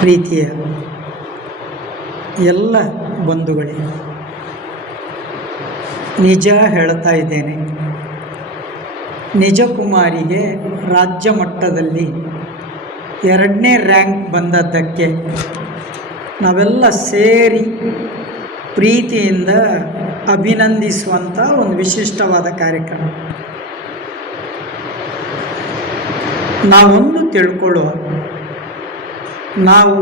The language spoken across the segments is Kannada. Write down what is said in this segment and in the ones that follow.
ಪ್ರೀತಿಯ ಎಲ್ಲ ಬಂಧುಗಳೇ, ನಿಜ ಹೇಳ್ತಾ ಇದ್ದೇನೆ. ನಿಜಕುಮಾರಿಗೆ ರಾಜ್ಯ ಮಟ್ಟದಲ್ಲಿ 2ನೇ ರ್ಯಾಂಕ್ ಬಂದದ್ದಕ್ಕೆ ನಾವೆಲ್ಲ ಸೇರಿ ಪ್ರೀತಿಯಿಂದ ಅಭಿನಂದಿಸುವಂಥ ಒಂದು ವಿಶಿಷ್ಟವಾದ ಕಾರ್ಯಕ್ರಮ. ನಾವೊಂದು ತಿಳ್ಕೊಳ್ಳುವ, ನಾವು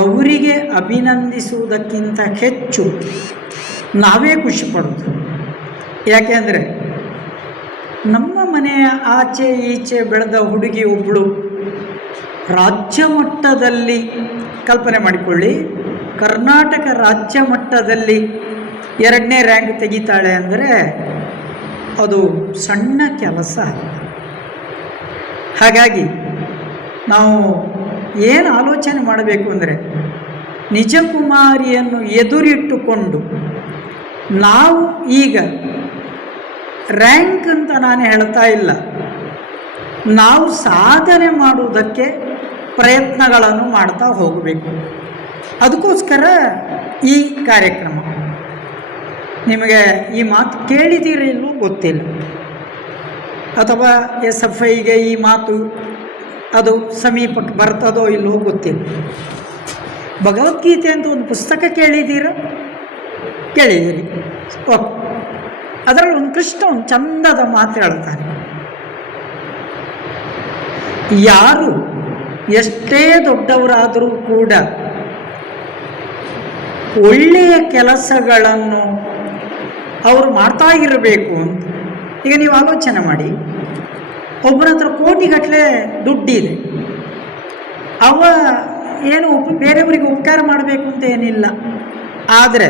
ಅವರಿಗೆ ಅಭಿನಂದಿಸುವುದಕ್ಕಿಂತ ಹೆಚ್ಚು ನಾವೇ ಖುಷಿ ಪಡೋದು. ಯಾಕೆಂದರೆ ನಮ್ಮ ಮನೆಯ ಆಚೆ ಈಚೆ ಬೆಳೆದ ಹುಡುಗಿ ಒಬ್ಬಳು ರಾಜ್ಯ ಮಟ್ಟದಲ್ಲಿ, ಕಲ್ಪನೆ ಮಾಡಿಕೊಳ್ಳಿ, ಕರ್ನಾಟಕ ರಾಜ್ಯ ಮಟ್ಟದಲ್ಲಿ 2ನೇ ರ್ಯಾಂಕ್ ತೆಗಿತಾಳೆ ಅಂದರೆ ಅದು ಸಣ್ಣ ಕೆಲಸ. ಹಾಗಾಗಿ ನಾವು ಏನು ಆಲೋಚನೆ ಮಾಡಬೇಕು ಅಂದರೆ, ನಿಜಕುಮಾರಿಯನ್ನು ಎದುರಿಟ್ಟುಕೊಂಡು ನಾವು ಈಗ ರ್ಯಾಂಕ್ ಅಂತ ನಾನು ಹೇಳ್ತಾ ಇಲ್ಲ, ನಾವು ಸಾಧನೆ ಮಾಡುವುದಕ್ಕೆ ಪ್ರಯತ್ನಗಳನ್ನು ಮಾಡ್ತಾ ಹೋಗಬೇಕು. ಅದಕ್ಕೋಸ್ಕರ ಈ ಕಾರ್ಯಕ್ರಮ. ನಿಮಗೆ ಈ ಮಾತು ಕೇಳಿದ್ದೀರಿಲ್ಲವೋ ಗೊತ್ತಿಲ್ಲ, ಅಥವಾ SFIಗೆ ಈ ಮಾತು ಅದು ಸಮೀಪಕ್ಕೆ ಬರ್ತದೋ ಇಲ್ಲವೋ ಗೊತ್ತಿಲ್ಲ. ಭಗವದ್ಗೀತೆ ಅಂತ ಒಂದು ಪುಸ್ತಕ ಕೇಳಿದ್ದೀರ? ಕೇಳಿದ್ದೀರಿ. ಓಕೆ. ಅದರಲ್ಲಿ ಒಂದು ಕೃಷ್ಣ ಒಂದು ಚಂದದ ಮಾತು ಹೇಳ್ತಾನೆ, ಯಾರು ಎಷ್ಟೇ ದೊಡ್ಡವರಾದರೂ ಕೂಡ ಒಳ್ಳೆಯ ಕೆಲಸಗಳನ್ನು ಅವರು ಮಾಡ್ತಾ ಇರಬೇಕು ಅಂತ. ಈಗ ನೀವು ಆಲೋಚನೆ ಮಾಡಿ, ಒಬ್ಬನ ಹತ್ರ ಕೋಟಿಗಟ್ಟಲೆ ದುಡ್ಡಿದೆ, ಅವ ಏನು ಬೇರೆಯವರಿಗೆ ಉಪಕಾರ ಮಾಡಬೇಕು ಅಂತ ಏನಿಲ್ಲ, ಆದರೆ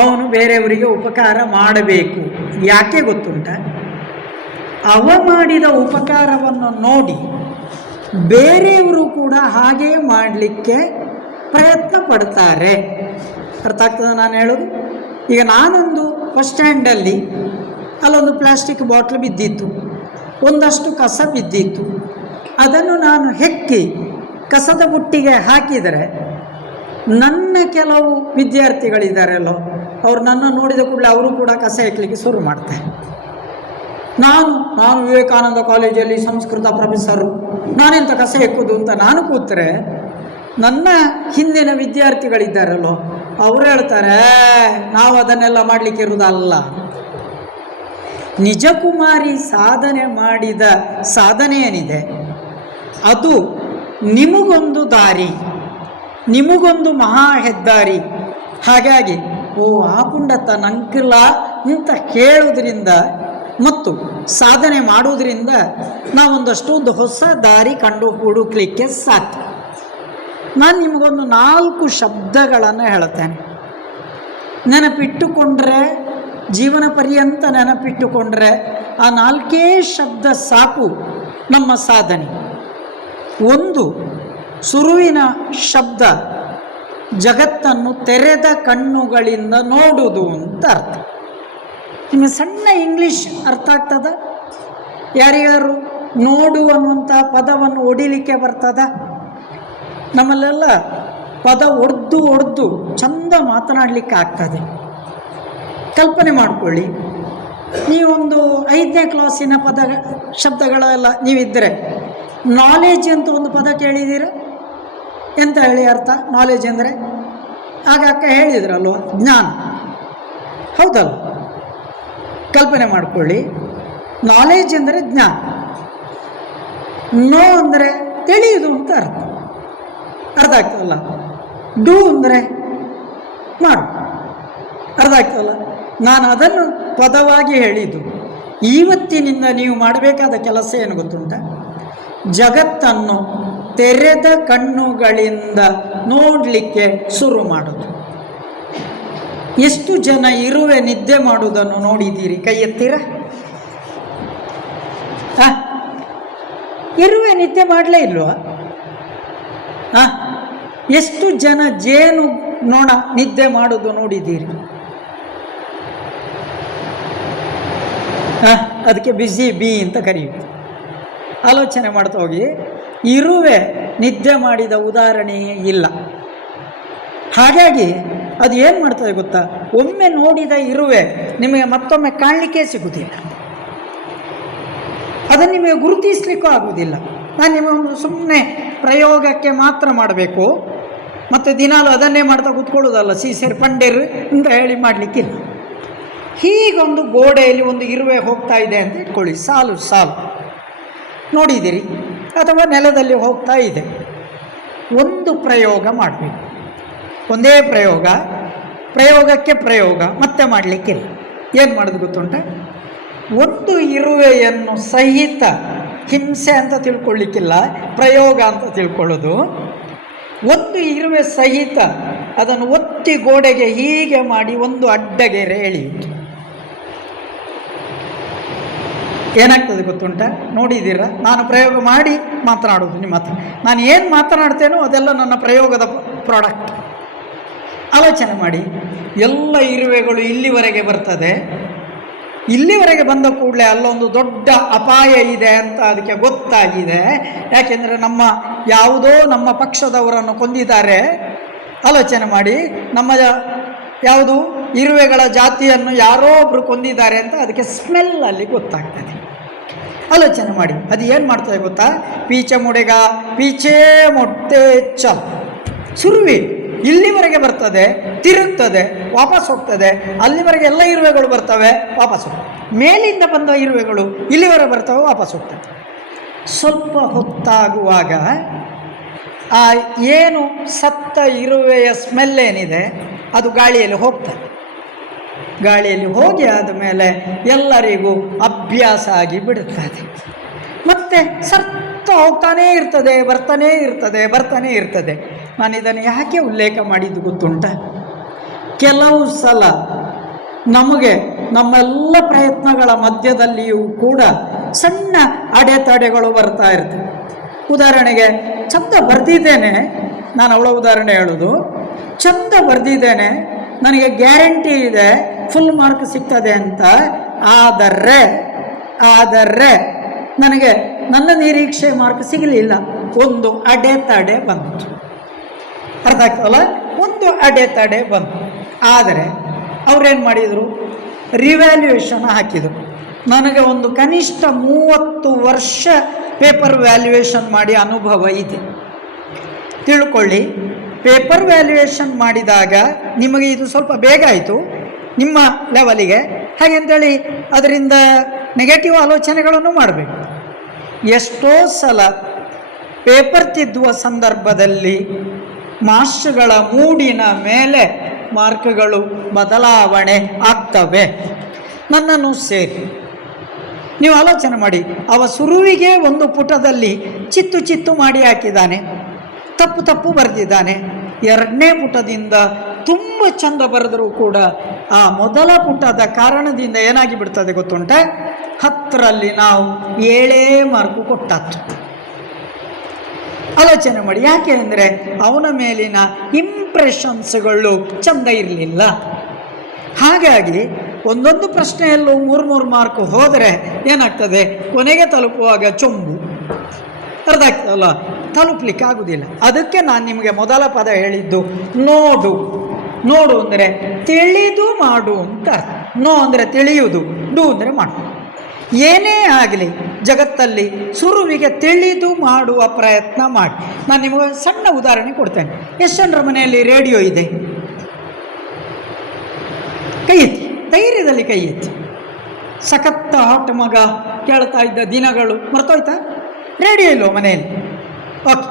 ಅವನು ಬೇರೆಯವರಿಗೆ ಉಪಕಾರ ಮಾಡಬೇಕು. ಯಾಕೆ ಗೊತ್ತುಂಟ? ಅವ ಮಾಡಿದ ಉಪಕಾರವನ್ನು ನೋಡಿ ಬೇರೆಯವರು ಕೂಡ ಹಾಗೇ ಮಾಡಲಿಕ್ಕೆ ಪ್ರಯತ್ನ ಪಡ್ತಾರೆ. ಅರ್ಥ ಆಗ್ತದೆ ನಾನು ಹೇಳೋದು? ಈಗ ನಾನೊಂದು ಬಸ್ ಸ್ಟ್ಯಾಂಡಲ್ಲಿ ಅಲ್ಲೊಂದು ಪ್ಲಾಸ್ಟಿಕ್ ಬಾಟ್ಲ್ ಬಿದ್ದಿತ್ತು, ಒಂದಷ್ಟು ಕಸ ಬಿದ್ದಿತ್ತು, ಅದನ್ನು ನಾನು ಹೆಕ್ಕಿ ಕಸದ ಬುಟ್ಟಿಗೆ ಹಾಕಿದರೆ ನನ್ನ ಕೆಲವು ವಿದ್ಯಾರ್ಥಿಗಳಿದ್ದಾರಲ್ಲೋ, ಅವ್ರು ನನ್ನ ನೋಡಿದ ಕೂಡಲೇ ಅವರು ಕೂಡ ಕಸ ಹೆಕ್ಕಲಿಕ್ಕೆ ಶುರು ಮಾಡ್ತಾರೆ. ನಾನು ವಿವೇಕಾನಂದ ಕಾಲೇಜಲ್ಲಿ ಸಂಸ್ಕೃತ ಪ್ರೊಫೆಸರು, ನಾನೆಂತ ಕಸ ಹೆಕ್ಕುದು ಅಂತ ನಾನು ಕೂತ್ರೆ, ನನ್ನ ಹಿಂದಿನ ವಿದ್ಯಾರ್ಥಿಗಳಿದ್ದಾರಲ್ಲೋ ಅವರು ಹೇಳ್ತಾರೆ, ನಾವು ಅದನ್ನೆಲ್ಲ ಮಾಡಲಿಕ್ಕೆ ಇರುವುದಲ್ಲ. ನಿಜಕುಮಾರಿ ಸಾಧನೆ ಮಾಡಿದ ಸಾಧನೆ ಏನಿದೆ ಅದು ನಿಮಗೊಂದು ದಾರಿ, ನಿಮಗೊಂದು ಮಹಾ ಹೆದ್ದಾರಿ. ಹಾಗಾಗಿ ಆ ಪುಂಡತ ನಂಕಿಲ್ಲ ಅಂತ ಹೇಳುವುದರಿಂದ ಮತ್ತು ಸಾಧನೆ ಮಾಡುವುದರಿಂದ ನಾವೊಂದಷ್ಟೊಂದು ಹೊಸ ದಾರಿ ಕಂಡು ಹುಡುಕಲಿಕ್ಕೆ ಸಾಧ್ಯ. ನಾನು ನಿಮಗೊಂದು 4 ಶಬ್ದಗಳನ್ನು ಹೇಳ್ತೇನೆ. ನೆನಪಿಟ್ಟುಕೊಂಡ್ರೆ, ಜೀವನ ಪರ್ಯಂತ ನೆನಪಿಟ್ಟುಕೊಂಡ್ರೆ ಆ 4 ಶಬ್ದ ಸಾಕು ನಮ್ಮ ಸಾಧನೆ. ಒಂದು, ಶುರುವಿನ ಶಬ್ದ ಜಗತ್ತನ್ನು ತೆರೆದ ಕಣ್ಣುಗಳಿಂದ ನೋಡುವುದು ಅಂತ ಅರ್ಥ. ನಿಮಗೆ ಸಣ್ಣ ಇಂಗ್ಲೀಷ್ ಅರ್ಥ ಆಗ್ತದ? ಯಾರ್ಯಾರು ನೋಡು ಅನ್ನುವಂಥ ಪದವನ್ನು ಒಡಿಲಿಕ್ಕೆ ಬರ್ತದ? ನಮ್ಮಲ್ಲೆಲ್ಲ ಪದ ಒಡೆದು ಚಂದ ಮಾತನಾಡಲಿಕ್ಕೆ ಆಗ್ತದೆ. ಕಲ್ಪನೆ ಮಾಡಿಕೊಳ್ಳಿ, ನೀವೊಂದು 5ನೇ ಕ್ಲಾಸಿನ ಶಬ್ದಗಳೆಲ್ಲ ನೀವಿದ್ದರೆ, ನಾಲೆಜ್ ಅಂತ ಒಂದು ಪದ ಕೇಳಿದ್ದೀರ? ಎಂತ ಹೇಳಿ ಅರ್ಥ? ನಾಲೆಜ್ ಅಂದರೆ ಆಗ ಅಕ್ಕ ಹೇಳಿದ್ರಲ್ವ, ಜ್ಞಾನ. ಹೌದಲ್ಲ? ಕಲ್ಪನೆ ಮಾಡಿಕೊಳ್ಳಿ, ನಾಲೆಜ್ ಅಂದರೆ ಜ್ಞಾನ, ನೋ ಅಂದರೆ ತಿಳಿಯುವುದು ಅಂತ ಅರ್ಥ. ಅರ್ಥ ಆಗ್ತದಲ್ಲ? ಡೂ ಅಂದರೆ ಮಾಡು. ಅರ್ಥ ಆಗ್ತದಲ್ಲ? ನಾನು ಅದನ್ನು ಪದವಾಗಿ ಹೇಳಿದ್ದು. ಇವತ್ತಿನಿಂದ ನೀವು ಮಾಡಬೇಕಾದ ಕೆಲಸ ಏನು ಗೊತ್ತುಂಟ? ಜಗತ್ತನ್ನು ತೆರೆದ ಕಣ್ಣುಗಳಿಂದ ನೋಡಲಿಕ್ಕೆ ಶುರು ಮಾಡೋದು. ಎಷ್ಟು ಜನ ಇರುವೆ ನಿದ್ದೆ ಮಾಡುವುದನ್ನು ನೋಡಿದ್ದೀರಿ? ಕೈ ಎತ್ತೀರ? ಇರುವೆ ನಿದ್ದೆ ಮಾಡಲೇ ಇಲ್ವಾ? ಎಷ್ಟು ಜನ ಜೇನು ನೊಣ ನಿದ್ದೆ ಮಾಡೋದು ನೋಡಿದ್ದೀರಿ? ಅದಕ್ಕೆ ಬಿಸಿ ಬಿ ಅಂತ ಕರೆಯುತ್ತೆ. ಆಲೋಚನೆ ಮಾಡ್ತಾ ಹೋಗಿ, ಇರುವೆ ನಿದ್ದೆ ಮಾಡಿದ ಉದಾಹರಣೆಯೇ ಇಲ್ಲ. ಹಾಗಾಗಿ ಅದು ಏನು ಮಾಡ್ತದೆ ಗೊತ್ತಾ, ಒಮ್ಮೆ ನೋಡಿದ ಇರುವೆ ನಿಮಗೆ ಮತ್ತೊಮ್ಮೆ ಕಾಣಲಿಕ್ಕೆ ಸಿಗುವುದಿಲ್ಲ, ಅದನ್ನು ನಿಮಗೆ ಗುರುತಿಸಲಿಕ್ಕೂ ಆಗುವುದಿಲ್ಲ. ನಾನು ನಿಮಗೊಂದು ಸುಮ್ಮನೆ ಪ್ರಯೋಗಕ್ಕೆ ಮಾತ್ರ ಮಾಡಬೇಕು, ಮತ್ತು ದಿನಾಲು ಅದನ್ನೇ ಮಾಡ್ತಾ ಕೂತ್ಕೊಳ್ಳೋದಲ್ಲ, ಸೀಸೆರ್ ಪಂಡೇರು ಅಂತ ಹೇಳಿ ಮಾಡಲಿಕ್ಕಿಲ್ಲ. ಹೀಗೊಂದು ಗೋಡೆಯಲ್ಲಿ ಒಂದು ಇರುವೆ ಹೋಗ್ತಾ ಇದೆ ಅಂತ ಇಟ್ಕೊಳ್ಳಿ, ಸಾಲು ಸಾಲು ನೋಡಿದ್ದೀರಿ, ಅಥವಾ ನೆಲದಲ್ಲಿ ಹೋಗ್ತಾ ಇದೆ. ಒಂದು ಪ್ರಯೋಗ ಮಾಡಬೇಕು, ಒಂದೇ ಪ್ರಯೋಗಕ್ಕೆ ಪ್ರಯೋಗ ಮತ್ತೆ ಮಾಡಲಿಕ್ಕಿಲ್ಲ. ಏನು ಮಾಡೋದು ಗೊತ್ತುಂಟ, ಒಂದು ಇರುವೆಯನ್ನು ಸಹಿತ ಹಿಂಸೆ ಅಂತ ತಿಳ್ಕೊಳ್ಳಿಕ್ಕಿಲ್ಲ, ಪ್ರಯೋಗ ಅಂತ ತಿಳ್ಕೊಳ್ಳೋದು. ಒಂದು ಇರುವೆ ಸಹಿತ ಅದನ್ನು ಒತ್ತಿ ಗೋಡೆಗೆ ಹೀಗೆ ಮಾಡಿ ಒಂದು ಅಡ್ಡಗೆರೆ ಎಳೆಯಿತು. ಏನಾಗ್ತದೆ ಗೊತ್ತುಂಟ, ನೋಡಿದ್ದೀರಾ? ನಾನು ಪ್ರಯೋಗ ಮಾಡಿ ಮಾತನಾಡೋದು ನಿಮ್ಮ ಹತ್ರ. ನಾನು ಏನು ಮಾತನಾಡ್ತೇನೋ ಅದೆಲ್ಲ ನನ್ನ ಪ್ರಯೋಗದ ಪ್ರಾಡಕ್ಟ್. ಆಲೋಚನೆ ಮಾಡಿ, ಎಲ್ಲ ಇರುವೆಗಳು ಇಲ್ಲಿವರೆಗೆ ಬರ್ತದೆ, ಇಲ್ಲಿವರೆಗೆ ಬಂದ ಕೂಡಲೇ ಅಲ್ಲೊಂದು ದೊಡ್ಡ ಅಪಾಯ ಇದೆ ಅಂತ ಅದಕ್ಕೆ ಗೊತ್ತಾಗಿದೆ. ಯಾಕೆಂದರೆ ನಮ್ಮ ಪಕ್ಷದವರನ್ನು ಕೊಂದಿದ್ದಾರೆ. ಆಲೋಚನೆ ಮಾಡಿ, ನಮ್ಮ ಯಾವುದು ಇರುವೆಗಳ ಜಾತಿಯನ್ನು ಯಾರೋ ಒಬ್ಬರು ಕೊಂದಿದ್ದಾರೆ ಅಂತ ಅದಕ್ಕೆ ಸ್ಮೆಲ್ಲಲ್ಲಿ ಗೊತ್ತಾಗ್ತದೆ. ಆಲೋಚನೆ ಮಾಡಿ, ಅದು ಏನು ಮಾಡ್ತದೆ ಗೊತ್ತಾ, ಪೀಚೆ ಮೊಟ್ಟೆ ಚಲ್ ಸುರುವಿ ಇಲ್ಲಿವರೆಗೆ ಬರ್ತದೆ, ತಿರುಗ್ತದೆ, ವಾಪಸ್ ಹೋಗ್ತದೆ. ಅಲ್ಲಿವರೆಗೆ ಎಲ್ಲ ಇರುವೆಗಳು ಬರ್ತವೆ, ವಾಪಸ್ ಹೋಗ್ತವೆ. ಮೇಲಿಂದ ಬಂದ ಇರುವೆಗಳು ಇಲ್ಲಿವರೆಗೆ ಬರ್ತವೆ, ವಾಪಸ್ ಹೋಗ್ತವೆ. ಸ್ವಲ್ಪ ಹೊತ್ತಾಗುವಾಗ ಆ ಏನು ಸತ್ತ ಇರುವೆಯ ಸ್ಮೆಲ್ ಏನಿದೆ ಅದು ಗಾಳಿಯಲ್ಲಿ ಹೋಗ್ತದೆ. ಗಾಳಿಯಲ್ಲಿ ಹೋಗಿ ಆದ ಮೇಲೆ ಎಲ್ಲರಿಗೂ ಅಭ್ಯಾಸ ಆಗಿ ಬಿಡುತ್ತದೆ. ಮತ್ತೆ ಸರ್ತ ಹೋಗ್ತಾನೇ ಇರ್ತದೆ, ಬರ್ತಾನೇ ಇರ್ತದೆ. ನಾನು ಇದನ್ನು ಯಾಕೆ ಉಲ್ಲೇಖ ಮಾಡಿದ್ದು ಗೊತ್ತುಂಟ, ಕೆಲವು ಸಲ ನಮಗೆ ನಮ್ಮೆಲ್ಲ ಪ್ರಯತ್ನಗಳ ಮಧ್ಯದಲ್ಲಿಯೂ ಕೂಡ ಸಣ್ಣ ಅಡೆತಡೆಗಳು ಬರ್ತಾ ಇರ್ತವೆ. ಉದಾಹರಣೆಗೆ, ಚಂದ ಬರೆದಿದ್ದೇನೆ, ನಾನು ಅವಳ ಉದಾಹರಣೆ ಹೇಳೋದು, ಚಂದ ಬರೆದಿದ್ದೇನೆ, ನನಗೆ ಗ್ಯಾರಂಟಿ ಇದೆ ಫುಲ್ ಮಾರ್ಕ್ ಸಿಗ್ತದೆ ಅಂತ. ಆದರೆ ನನಗೆ ನನ್ನ ನಿರೀಕ್ಷೆ ಮಾರ್ಕ್ ಸಿಗಲಿಲ್ಲ, ಒಂದು ಅಡೆತಡೆ ಬಂತು. ಅರ್ಥ ಆಗ್ತದಲ್ಲ, ಒಂದು ಅಡೆತಡೆ ಬಂತು. ಆದರೆ ಅವ್ರೇನು ಮಾಡಿದರು, ರಿವ್ಯಾಲ್ಯೂಯೇಷನ್ ಹಾಕಿದರು. ನನಗೆ ಒಂದು ಕನಿಷ್ಠ 30 ವರ್ಷ ಪೇಪರ್ ವ್ಯಾಲ್ಯೂಯೇಷನ್ ಮಾಡಿ ಅನುಭವ ಇದೆ. ತಿಳ್ಕೊಳ್ಳಿ, ಪೇಪರ್ ವ್ಯಾಲ್ಯೂಯೇಷನ್ ಮಾಡಿದಾಗ ನಿಮಗೆ ಇದು ಸ್ವಲ್ಪ ಬೇಗ ಆಯಿತು ನಿಮ್ಮ ಲೆವೆಲಿಗೆ, ಹಾಗೆ ಅಂತೇಳಿ ಅದರಿಂದ ನೆಗೆಟಿವ್ ಆಲೋಚನೆಗಳನ್ನು ಮಾಡಬೇಕು. ಎಷ್ಟೋ ಸಲ ಪೇಪರ್ ತಿದ್ದುವ ಸಂದರ್ಭದಲ್ಲಿ ಮಾರ್ಕ್ಸ್ಗಳ ಮೂಡಿನ ಮೇಲೆ ಮಾರ್ಕ್ಗಳು ಬದಲಾವಣೆ ಆಗ್ತವೆ. ನನ್ನನ್ನು ಸೇರಿ ನೀವು ಆಲೋಚನೆ ಮಾಡಿ, ಅವ ಸುರುವಿಗೆ ಒಂದು ಪುಟದಲ್ಲಿ ಚಿತ್ತು ಮಾಡಿ ಹಾಕಿದ್ದಾನೆ, ತಪ್ಪು ಬರೆದಿದ್ದಾನೆ. ಎರಡನೇ ಪುಟದಿಂದ ತುಂಬ ಚಂದ ಬರೆದರೂ ಕೂಡ ಆ ಮೊದಲ ಪುಟದ ಕಾರಣದಿಂದ ಏನಾಗಿ ಬಿಡ್ತದೆ ಗೊತ್ತುಂಟ, 10ರಲ್ಲಿ ನಾವು 7 ಮಾರ್ಕು ಕೊಟ್ಟದ್ದು. ಆಲೋಚನೆ ಮಾಡಿ, ಯಾಕೆ ಅಂದರೆ ಅವನ ಮೇಲಿನ ಇಂಪ್ರೆಷನ್ಸ್ಗಳು ಚಂದ ಇರಲಿಲ್ಲ. ಹಾಗಾಗಿ ಒಂದೊಂದು ಪ್ರಶ್ನೆಯಲ್ಲೂ 3 ಮಾರ್ಕ್ ಹೋದರೆ ಏನಾಗ್ತದೆ, ಕೊನೆಗೆ ತಲುಪುವಾಗ ಚೊಂಬು. ಅರ್ಥ ಆಗ್ತದಲ್ಲ, ತಲುಪಲಿಕ್ಕೆ ಆಗುವುದಿಲ್ಲ. ಅದಕ್ಕೆ ನಾನು ನಿಮಗೆ ಮೊದಲ ಪದ ಹೇಳಿದ್ದು ನೋಡು ಅಂದರೆ ತಿಳಿದು ಮಾಡು ಅಂತ. ನೋ ಅಂದರೆ ತಿಳಿಯುವುದು, ಡು ಅಂದರೆ ಮಾಡು. ಏನೇ ಆಗಲಿ ಜಗತ್ತಲ್ಲಿ ಸುರುವಿಗೆ ತಿಳಿದು ಮಾಡುವ ಪ್ರಯತ್ನ ಮಾಡಿ. ನಾನು ನಿಮಗೆ ಸಣ್ಣ ಉದಾಹರಣೆ ಕೊಡ್ತೇನೆ. ಎಷ್ಟು ಜನರ ಮನೆಯಲ್ಲಿ ರೇಡಿಯೋ ಇದೆ? ಕೈ ಎತ್ತಿ, ಧೈರ್ಯದಲ್ಲಿ ಕೈ ಎತ್ತಿ. ಸಖತ್ತ ಹಾಟ್ ಮಗ ಕೇಳ್ತಾ ಇದ್ದ ದಿನಗಳು ಮರ್ತೋಯ್ತಾ? ರೇಡಿಯೋ ಇಲ್ಲೋ ಮನೆಯಲ್ಲಿ? ಓಕೆ,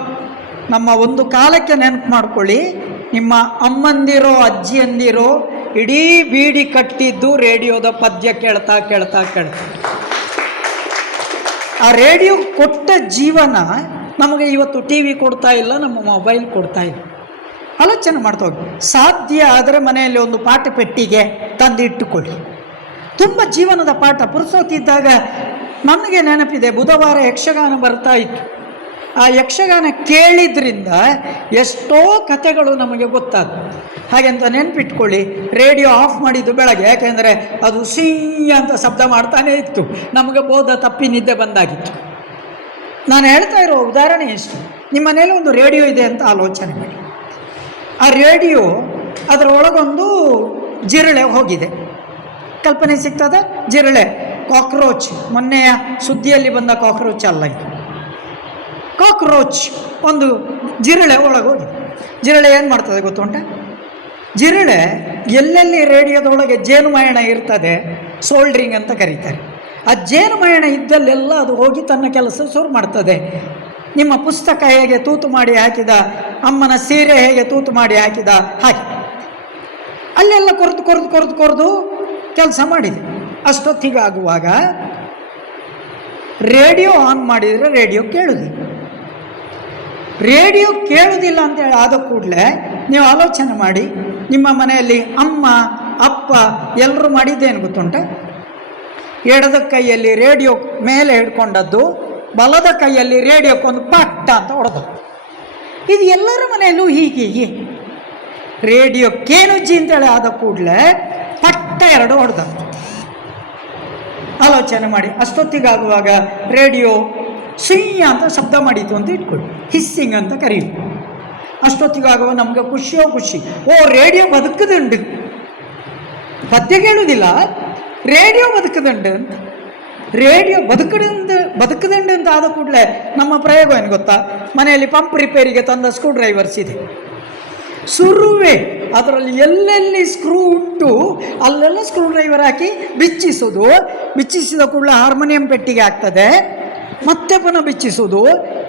ನಮ್ಮ ಒಂದು ಕಾಲಕ್ಕೆ ನೆನಪು ಮಾಡ್ಕೊಳ್ಳಿ, ನಿಮ್ಮ ಅಮ್ಮಂದಿರೋ ಅಜ್ಜಿಯಂದಿರೋ ಇಡೀ ಬೀಡಿ ಕಟ್ಟಿದ್ದು ರೇಡಿಯೋದ ಪದ್ಯ ಕೇಳ್ತಾ. ಆ ರೇಡಿಯೋ ಕೊಟ್ಟ ಜೀವನ ನಮಗೆ ಇವತ್ತು ಟಿ ವಿ ಕೊಡ್ತಾ ಇಲ್ಲ, ನಮ್ಮ ಮೊಬೈಲ್ ಕೊಡ್ತಾ ಇಲ್ಲ. ಆಲೋಚನೆ ಮಾಡ್ತಾ ಹೋಗಿ, ಸಾಧ್ಯ ಆದರೆ ಮನೆಯಲ್ಲಿ ಒಂದು ಪಾಠ ಪೆಟ್ಟಿಗೆ ತಂದಿಟ್ಟುಕೊಳ್ಳಿ. ತುಂಬ ಜೀವನದ ಪಾಠ. ಪುರುಸೊತ್ತಿದ್ದಾಗ ನನಗೆ ನೆನಪಿದೆ, ಬುಧವಾರ ಯಕ್ಷಗಾನ ಬರ್ತಾ ಇತ್ತು. ಆ ಯಕ್ಷಗಾನ ಕೇಳಿದ್ರಿಂದ ಎಷ್ಟೋ ಕಥೆಗಳು ನಮಗೆ ಗೊತ್ತಾದ. ಹಾಗೆಂತ ನೆನಪಿಟ್ಕೊಳ್ಳಿ, ರೇಡಿಯೋ ಆಫ್ ಮಾಡಿದ್ದು ಬೆಳಗ್ಗೆ, ಯಾಕೆಂದರೆ ಅದು ಸೀ ಅಂತ ಶಬ್ದ ಮಾಡ್ತಾನೇ ಇತ್ತು. ನಮಗೆ ಬೋಧ ತಪ್ಪಿ ನಿದ್ದೆ ಬಂದಾಗಿತ್ತು. ನಾನು ಹೇಳ್ತಾ ಇರೋ ಉದಾಹರಣೆ ಎಷ್ಟು, ನಿಮ್ಮ ಮನೇಲಿ ಒಂದು ರೇಡಿಯೋ ಇದೆ ಅಂತ ಆಲೋಚನೆ ಮಾಡಿ. ಆ ರೇಡಿಯೋ ಅದರ ಒಳಗೊಂದು ಜಿರಳೆ ಹೋಗಿದೆ. ಕಲ್ಪನೆ ಸಿಗ್ತದೆ? ಜಿರಳೆ, ಕಾಕ್ರೋಚ್, ಮೊನ್ನೆಯ ಸುದ್ದಿಯಲ್ಲಿ ಬಂದ ಕಾಕ್ರೋಚ್ ಅಲ್ಲ ಇದು. ಕಾಕ್ರೋಚ್ ಒಂದು ಜಿರಳೆ ಒಳಗೋಗಿದೆ. ಜಿರಳೆ ಏನು ಮಾಡ್ತದೆ ಗೊತ್ತುಂಟ? ಜಿರಳೆ ಎಲ್ಲೆಲ್ಲಿ ರೇಡಿಯೋದೊಳಗೆ ಜೇನುಮಯಣ ಇರ್ತದೆ, ಸೋಲ್ಡ್ರಿಂಗ್ ಅಂತ ಕರೀತಾರೆ, ಆ ಜೇನುಮಯಣ ಇದ್ದಲ್ಲೆಲ್ಲ ಅದು ಹೋಗಿ ತನ್ನ ಕೆಲಸ ಶುರು ಮಾಡ್ತದೆ. ನಿಮ್ಮ ಪುಸ್ತಕ ಹೇಗೆ ತೂತು ಮಾಡಿ ಹಾಕಿದ, ಅಮ್ಮನ ಸೀರೆ ಹೇಗೆ ತೂತು ಮಾಡಿ ಹಾಕಿದ ಹಾಗೆ ಅಲ್ಲೆಲ್ಲ ಕೊರೆದು ಕೊರೆದು ಕೊರೆದು ಕೊರೆದು ಕೆಲಸ ಮಾಡಿದೆ. ಅಷ್ಟೊತ್ತಿಗಾಗುವಾಗ ರೇಡಿಯೋ ಆನ್ ಮಾಡಿದರೆ ರೇಡಿಯೋ ಕೇಳುವುದಿಲ್ಲ. ರೇಡಿಯೋ ಕೇಳುವುದಿಲ್ಲ ಅಂತೇಳಿ ಆದ ಕೂಡಲೇ ನೀವು ಆಲೋಚನೆ ಮಾಡಿ, ನಿಮ್ಮ ಮನೆಯಲ್ಲಿ ಅಮ್ಮ ಅಪ್ಪ ಎಲ್ಲರೂ ಮಾಡಿದ್ದೇನು ಗೊತ್ತುಂಟ? ಎಡದ ಕೈಯಲ್ಲಿ ರೇಡಿಯೋ ಮೇಲೆ ಹಿಡ್ಕೊಂಡದ್ದು, ಬಲದ ಕೈಯಲ್ಲಿ ರೇಡಿಯೋಕ್ಕೊಂದು ಪಟ್ಟ ಅಂತ ಹೊಡೆದು. ಇದು ಎಲ್ಲರ ಮನೆಯಲ್ಲೂ ಹೀಗೆ ರೇಡಿಯೋ ಕೇನುಜ್ಜಿ ಅಂತೇಳಿ ಆದ ಕೂಡಲೇ ಪಟ್ಟ ಎರಡು ಹೊಡೆದ. ಆಲೋಚನೆ ಮಾಡಿ, ಅಷ್ಟೊತ್ತಿಗಾಗುವಾಗ ರೇಡಿಯೋ ಸಿಂಹ ಅಂತ ಶಬ್ದ ಮಾಡಿತು ಅಂತ ಇಟ್ಕೊಳ್ಳಿ, ಹಿಸ್ಸಿಂಗ್ ಅಂತ ಕರೀತು. ಅಷ್ಟೊತ್ತಿಗಾಗುವ ನಮಗೆ ಖುಷಿಯೋ ಖುಷಿ, ಓ ರೇಡಿಯೋ ಬದುಕದುಂಡು. ಪದ್ಯ ಕೇಳುವುದಿಲ್ಲ, ರೇಡಿಯೋ ಬದುಕದುಂಡು ಅಂತ. ರೇಡಿಯೋ ಬದುಕದಂಡು ಅಂತ ಆದ ಕೂಡಲೇ ನಮ್ಮ ಪ್ರಯೋಗ ಏನು ಗೊತ್ತಾ? ಮನೆಯಲ್ಲಿ ಪಂಪ್ ರಿಪೇರಿಗೆ ತಂದ ಸ್ಕ್ರೂ ಡ್ರೈವರ್ಸ್ ಇದೆ, ಸುರುವೆ ಅದರಲ್ಲಿ ಎಲ್ಲೆಲ್ಲಿ ಸ್ಕ್ರೂ ಉಂಟು ಅಲ್ಲೆಲ್ಲ ಸ್ಕ್ರೂ ಡ್ರೈವರ್ ಹಾಕಿ ಬಿಚ್ಚಿಸೋದು. ಬಿಚ್ಚಿಸಿದ ಕೂಡಲೇ ಹಾರ್ಮೋನಿಯಂ ಪೆಟ್ಟಿಗೆ ಆಗ್ತದೆ, ಮತ್ತೆ ಪುನಃ ಬಿಚ್ಚಿಸೋದು.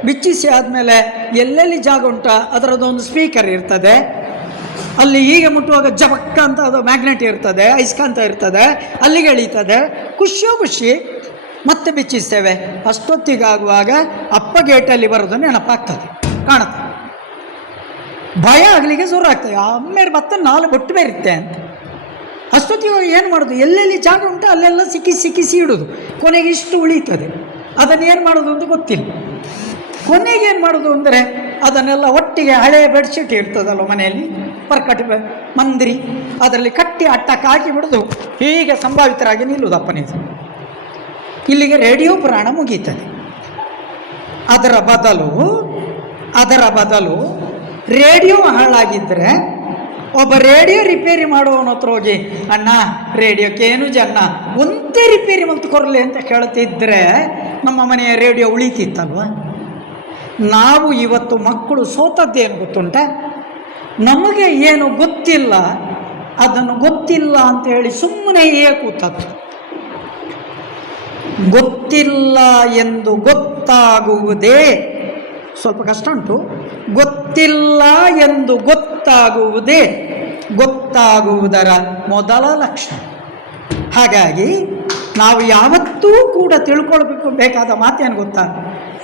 ಬಿಚ್ಚಿಸಿ ಆದಮೇಲೆ ಎಲ್ಲೆಲ್ಲಿ ಜಾಗ ಉಂಟ ಅದರದ್ದೊಂದು ಸ್ಪೀಕರ್ ಇರ್ತದೆ, ಅಲ್ಲಿ ಹೀಗೆ ಮುಟ್ಟುವಾಗ ಜಪಕ್ಕ ಅಂತ ಅದು ಮ್ಯಾಗ್ನೆಟ್ ಇರ್ತದೆ, ಅಯಸ್ಕಾಂತ ಇರ್ತದೆ, ಅಲ್ಲಿಗೆ ಎಳೀತದೆ. ಖುಷಿಯೋ ಖುಷಿ. ಮತ್ತೆ ಬಿಚ್ಚಿಸ್ತೇವೆ. ಅಷ್ಟೊತ್ತಿಗಾಗುವಾಗ ಅಪ್ಪ ಗೇಟಲ್ಲಿ ಬರೋದು ನೆನಪಾಗ್ತದೆ, ಕಾಣುತ್ತೆ. ಭಯ ಆಗಲಿಕ್ಕೆ ಶುರು ಆಗ್ತದೆ, ಆಮೇಲೆ ಮತ್ತೆ ನಾಲ್ಕು ಬೊಟ್ಟು ಬೇರುತ್ತೆ ಅಂತ. ಅಷ್ಟೊತ್ತಿಗೆ ಏನು ಮಾಡೋದು? ಎಲ್ಲೆಲ್ಲಿ ಜಾಗ ಉಂಟು ಅಲ್ಲೆಲ್ಲ ಸಿಕ್ಕಿಸಿ ಇಡೋದು. ಕೊನೆಗೆ ಇಷ್ಟು ಉಳೀತದೆ. ಅದನ್ನೇನು ಮಾಡೋದು ಅಂತ ಗೊತ್ತಿಲ್ಲ. ಕೊನೆಗೆ ಏನು ಮಾಡೋದು ಅಂದರೆ ಅದನ್ನೆಲ್ಲ ಒಟ್ಟಿಗೆ ಹಳೆಯ ಬೆಡ್ಶೀಟ್ ಇರ್ತದಲ್ಲ ಮನೆಯಲ್ಲಿ, ಪರ್ಕಟ್ ಮಂದಿರಿ, ಅದರಲ್ಲಿ ಕಟ್ಟಿ ಅಟ್ಟಕ್ಕೆ ಹಾಕಿ ಬಿಡೋದು. ಹೀಗೆ ಸಂಭಾವಿತರಾಗಿ ನಿಲ್ಲುವುದು ಅಪ್ಪನಿದು. ಇಲ್ಲಿಗೆ ರೇಡಿಯೋ ಪುರಾಣ ಮುಗೀತದೆ. ಅದರ ಬದಲು ರೇಡಿಯೋ ಹಾಳಾಗಿದ್ದರೆ ಒಬ್ಬ ರೇಡಿಯೋ ರಿಪೇರಿ ಮಾಡುವವನ ಹತ್ರ ಹೋಗಿ, ಅಣ್ಣ ರೇಡಿಯೋಕ್ಕೇನು ಜನ್ನ ಒಂದೇ ರಿಪೇರಿ ಮತ್ತು ಕೊರಲೆ ಅಂತ ಕೇಳ್ತಿದ್ರೆ ನಮ್ಮ ಮನೆಯ ರೇಡಿಯೋ ಉಳಿತಿತ್ತಲ್ವ? ನಾವು ಇವತ್ತು ಮಕ್ಕಳು ಸೋತದ್ದೇನು ಗೊತ್ತುಂಟ? ನಮಗೆ ಏನು ಗೊತ್ತಿಲ್ಲ ಅದನ್ನು ಗೊತ್ತಿಲ್ಲ ಅಂತೇಳಿ ಸುಮ್ಮನೆಯೇ ಕೂತದ್ದು. ಗೊತ್ತಿಲ್ಲ ಎಂದು ಗೊತ್ತಾಗುವುದೇ ಸ್ವಲ್ಪ ಕಷ್ಟ ಉಂಟು. ಗೊತ್ತಿಲ್ಲ ಎಂದು ಗೊತ್ತಾಗುವುದರ ಮೊದಲ ಲಕ್ಷಣ. ಹಾಗಾಗಿ ನಾವು ಯಾವತ್ತೂ ಕೂಡ ತಿಳ್ಕೊಳ್ಬೇಕು ಬೇಕಾದ ಮಾತೇನು ಗೊತ್ತಾ?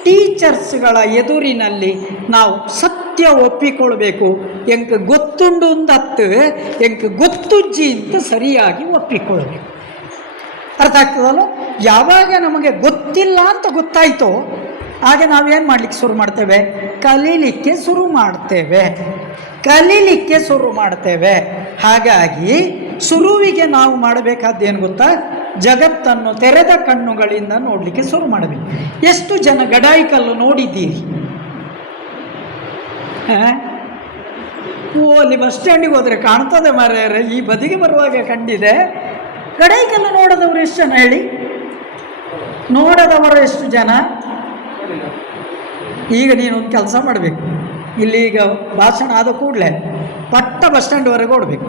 ಟೀಚರ್ಸ್ಗಳ ಎದುರಿನಲ್ಲಿ ನಾವು ಸತ್ಯ ಒಪ್ಪಿಕೊಳ್ಬೇಕು. ಎಂಕ ಗೊತ್ತುಂಡು ಅಂದತ್ತು ಎಂಕ ಗೊತ್ತುಜ್ಜಿ ಅಂತ ಸರಿಯಾಗಿ ಒಪ್ಪಿಕೊಳ್ಬೇಕು. ಅರ್ಥ ಆಗ್ತದಲ್ಲ? ಯಾವಾಗ ನಮಗೆ ಗೊತ್ತಿಲ್ಲ ಅಂತ ಗೊತ್ತಾಯಿತೋ ಆಗ ನಾವೇನು ಮಾಡಲಿಕ್ಕೆ ಶುರು ಮಾಡ್ತೇವೆ? ಕಲೀಲಿಕ್ಕೆ ಶುರು ಮಾಡ್ತೇವೆ. ಹಾಗಾಗಿ ಶುರುವಿಗೆ ನಾವು ಮಾಡಬೇಕಾದ್ದೇನು ಗೊತ್ತಾ? ಜಗತ್ತನ್ನು ತೆರೆದ ಕಣ್ಣುಗಳಿಂದ ನೋಡಲಿಕ್ಕೆ ಶುರು ಮಾಡಬೇಕು. ಎಷ್ಟು ಜನ ಗಡಾಯಿ ಕಲ್ಲು ನೋಡಿದ್ದೀರಿ? ಅಲ್ಲಿ ಬಸ್ ಸ್ಟ್ಯಾಂಡಿಗೆ ಹೋದರೆ ಕಾಣ್ತದೆ ಮಾರ್ಯಾರೆ, ಈ ಬದಿಗೆ ಬರುವಾಗ ಕಂಡಿದೆ. ಗಡಾಯಿ ಕಲ್ಲು ನೋಡದವರು ಎಷ್ಟು ಜನ ಹೇಳಿ? ನೋಡದವರು ಎಷ್ಟು ಜನ? ಈಗ ನೀನೊಂದು ಕೆಲಸ ಮಾಡಬೇಕು. ಇಲ್ಲೀಗ ಭಾಷಣ ಆದ ಕೂಡಲೇ ಪಟ್ಟ ಬಸ್ ಸ್ಟ್ಯಾಂಡ್ವರೆಗೆ ಓಡಬೇಕು.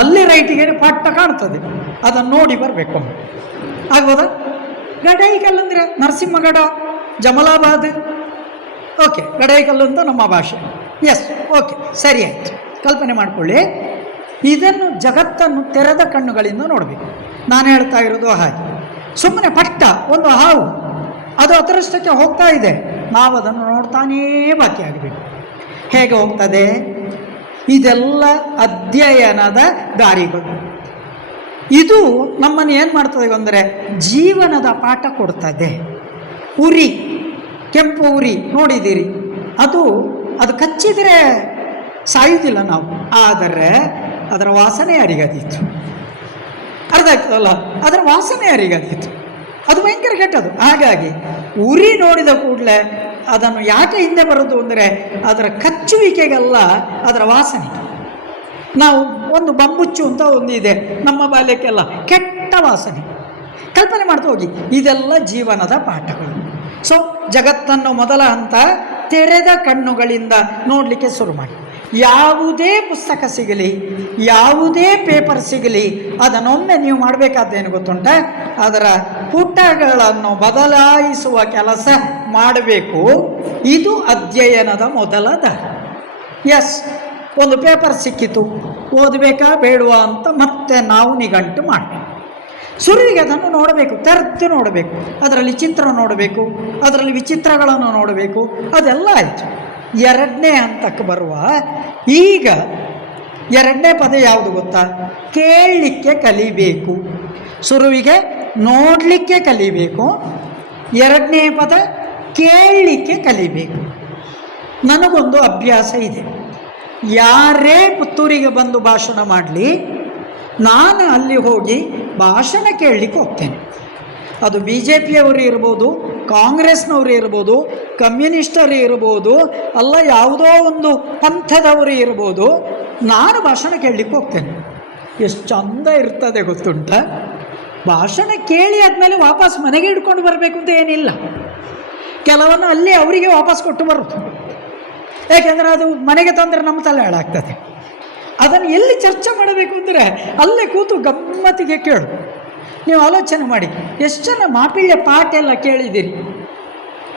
ಅಲ್ಲಿ ರೈಟಿಗೆ ಪಟ್ಟ ಕಾಣ್ತದೆ, ಅದನ್ನು ನೋಡಿ ಬರಬೇಕು. ಆಗ್ಬೋದಾ? ಗಡಾಯಿಕಲ್ಲು ಅಂದರೆ ನರಸಿಂಹಗಡ, ಜಮಲಾಬಾದ್. ಓಕೆ, ಗಡಾಯಿಕಲ್ಲು ಅಂತ ನಮ್ಮ ಭಾಷೆ. ಎಸ್, ಓಕೆ, ಸರಿ ಆಯಿತು. ಕಲ್ಪನೆ ಮಾಡಿಕೊಳ್ಳಿ. ಇದನ್ನು ಜಗತ್ತನ್ನು ತೆರೆದ ಕಣ್ಣುಗಳಿಂದ ನೋಡಬೇಕು. ನಾನು ಹೇಳ್ತಾ ಇರೋದು ಹಾಗೆ. ಸುಮ್ಮನೆ ಪಟ್ಟ ಒಂದು ಹಾವು ಅದು ಅದರಷ್ಟಕ್ಕೆ ಹೋಗ್ತಾ ಇದೆ, ನಾವು ಅದನ್ನು ನೋಡ್ತಾನೇ ಬಾಕಿ ಆಗಬೇಕು. ಹೇಗೆ ಹೋಗ್ತದೆ? ಇದೆಲ್ಲ ಅಧ್ಯಯನದ ದಾರಿಗಳು. ಇದು ನಮ್ಮನ್ನು ಏನು ಮಾಡ್ತದೆ ಅಂದರೆ ಜೀವನದ ಪಾಠ ಕೊಡ್ತದೆ. ಉರಿ, ಕೆಂಪು ಉರಿ ನೋಡಿದ್ದೀರಿ? ಅದು ಕಚ್ಚಿದರೆ ಸಾಯುವುದಿಲ್ಲ ನಾವು, ಆದರೆ ಅದರ ವಾಸನೆ ಯಾರಿಗಾದೀತು? ಅರ್ಥ ಆಗ್ತದಲ್ಲ? ಅದರ ವಾಸನೆ ಯಾರಿಗಾದೀತು? ಅದು ಭಯಂಕರ ಕೆಟ್ಟದು. ಹಾಗಾಗಿ ಉರಿ ನೋಡಿದ ಕೂಡಲೇ ಅದನ್ನು ಯಾಕೆ ಹಿಂದೆ ಬರೋದು ಅಂದರೆ ಅದರ ಕಚ್ಚುವಿಕೆಗಲ್ಲ, ಅದರ ವಾಸನೆ. ನಾವು ಒಂದು ಬಂಬುಚ್ಚು ಅಂತ ಒಂದಿದೆ ನಮ್ಮ ಬಾಲ್ಯಕ್ಕೆಲ್ಲ, ಕೆಟ್ಟ ವಾಸನೆ. ಕಲ್ಪನೆ ಮಾಡ್ತಾ ಹೋಗಿ, ಇದೆಲ್ಲ ಜೀವನದ ಪಾಠಗಳು. ಸೊ ಜಗತ್ತನ್ನು ಮೊದಲ ಹಂತ ತೆರೆದ ಕಣ್ಣುಗಳಿಂದ ನೋಡಲಿಕ್ಕೆ ಶುರು ಮಾಡಿ. ಯಾವುದೇ ಪುಸ್ತಕ ಸಿಗಲಿ, ಯಾವುದೇ ಪೇಪರ್ ಸಿಗಲಿ, ಅದನ್ನೊಮ್ಮೆ ನೀವು ಮಾಡಬೇಕಾದ್ದೇನು ಗೊತ್ತುಂಟ, ಅದರ ಪುಟಗಳನ್ನು ಬದಲಾಯಿಸುವ ಕೆಲಸ ಮಾಡಬೇಕು. ಇದು ಅಧ್ಯಯನದ ಮೊದಲ ದಾರಿ. ಎಸ್, ಒಂದು ಪೇಪರ್ ಸಿಕ್ಕಿತು, ಓದಬೇಕಾ ಬೇಡವಾ ಅಂತ ಮತ್ತೆ ನಾವು ನಿಘಂಟು ಮಾಡಬೇಕು. ಶುರುವಿಗೆ ಅದನ್ನು ನೋಡಬೇಕು, ತೆರೆದು ನೋಡಬೇಕು, ಅದರಲ್ಲಿ ಚಿತ್ರ ನೋಡಬೇಕು, ಅದರಲ್ಲಿ ವಿಚಿತ್ರಗಳನ್ನು ನೋಡಬೇಕು, ಅದೆಲ್ಲ ಆಯಿತು. ಎರಡನೇ ಹಂತಕ್ಕೆ ಬರುವ, ಈಗ ಎರಡನೇ ಪದ ಯಾವುದು ಗೊತ್ತಾ? ಕೇಳಲಿಕ್ಕೆ ಕಲಿಬೇಕು. ಶುರುವಿಗೆ ನೋಡಲಿಕ್ಕೆ ಕಲಿಬೇಕು, ಎರಡನೇ ಪದ ಕೇಳಲಿಕ್ಕೆ ಕಲಿಬೇಕು. ನನಗೊಂದು ಅಭ್ಯಾಸ ಇದೆ, ಯಾರೇ ಪುತ್ತೂರಿಗೆ ಬಂದು ಭಾಷಣ ಮಾಡಲಿ, ನಾನು ಅಲ್ಲಿ ಹೋಗಿ ಭಾಷಣ ಕೇಳಲಿಕ್ಕೆ ಹೋಗ್ತೇನೆ. ಅದು BJPಯವರು ಇರ್ಬೋದು, ಕಾಂಗ್ರೆಸ್ನವರು ಇರ್ಬೋದು, ಕಮ್ಯುನಿಸ್ಟರು ಇರ್ಬೋದು, ಅಲ್ಲ ಯಾವುದೋ ಒಂದು ಪಂಥದವರು ಇರ್ಬೋದು, ನಾನು ಭಾಷಣ ಕೇಳಲಿಕ್ಕೆ ಹೋಗ್ತೇನೆ. ಎಷ್ಟು ಚಂದ ಇರ್ತದೆ ಗೊತ್ತುಂಟ. ಭಾಷಣ ಕೇಳಿ ಆದಮೇಲೆ ವಾಪಸ್ ಮನೆಗೆ ಹಿಡ್ಕೊಂಡು ಬರಬೇಕು ಅಂತ ಏನಿಲ್ಲ. ಕೆಲವನ್ನು ಅಲ್ಲಿ ಅವರಿಗೆ ವಾಪಸ್ ಕೊಟ್ಟು ಬರೋದು. ಯಾಕೆಂದರೆ ಅದು ಮನೆಗೆ ತಂದರೆ ನಮ್ಮ ತಲೆ ಹಾಳಾಗ್ತದೆ. ಅದನ್ನು ಎಲ್ಲಿ ಚರ್ಚೆ ಮಾಡಬೇಕು ಅಂದರೆ ಅಲ್ಲೇ ಕೂತು ಗಮ್ಮತ್ತಿಗೆ ಕೇಳು. ನೀವು ಆಲೋಚನೆ ಮಾಡಿ, ಎಷ್ಟು ಜನ ಮಾಪಿಳ್ಯ ಪಾಠ ಎಲ್ಲ ಕೇಳಿದ್ದೀರಿ?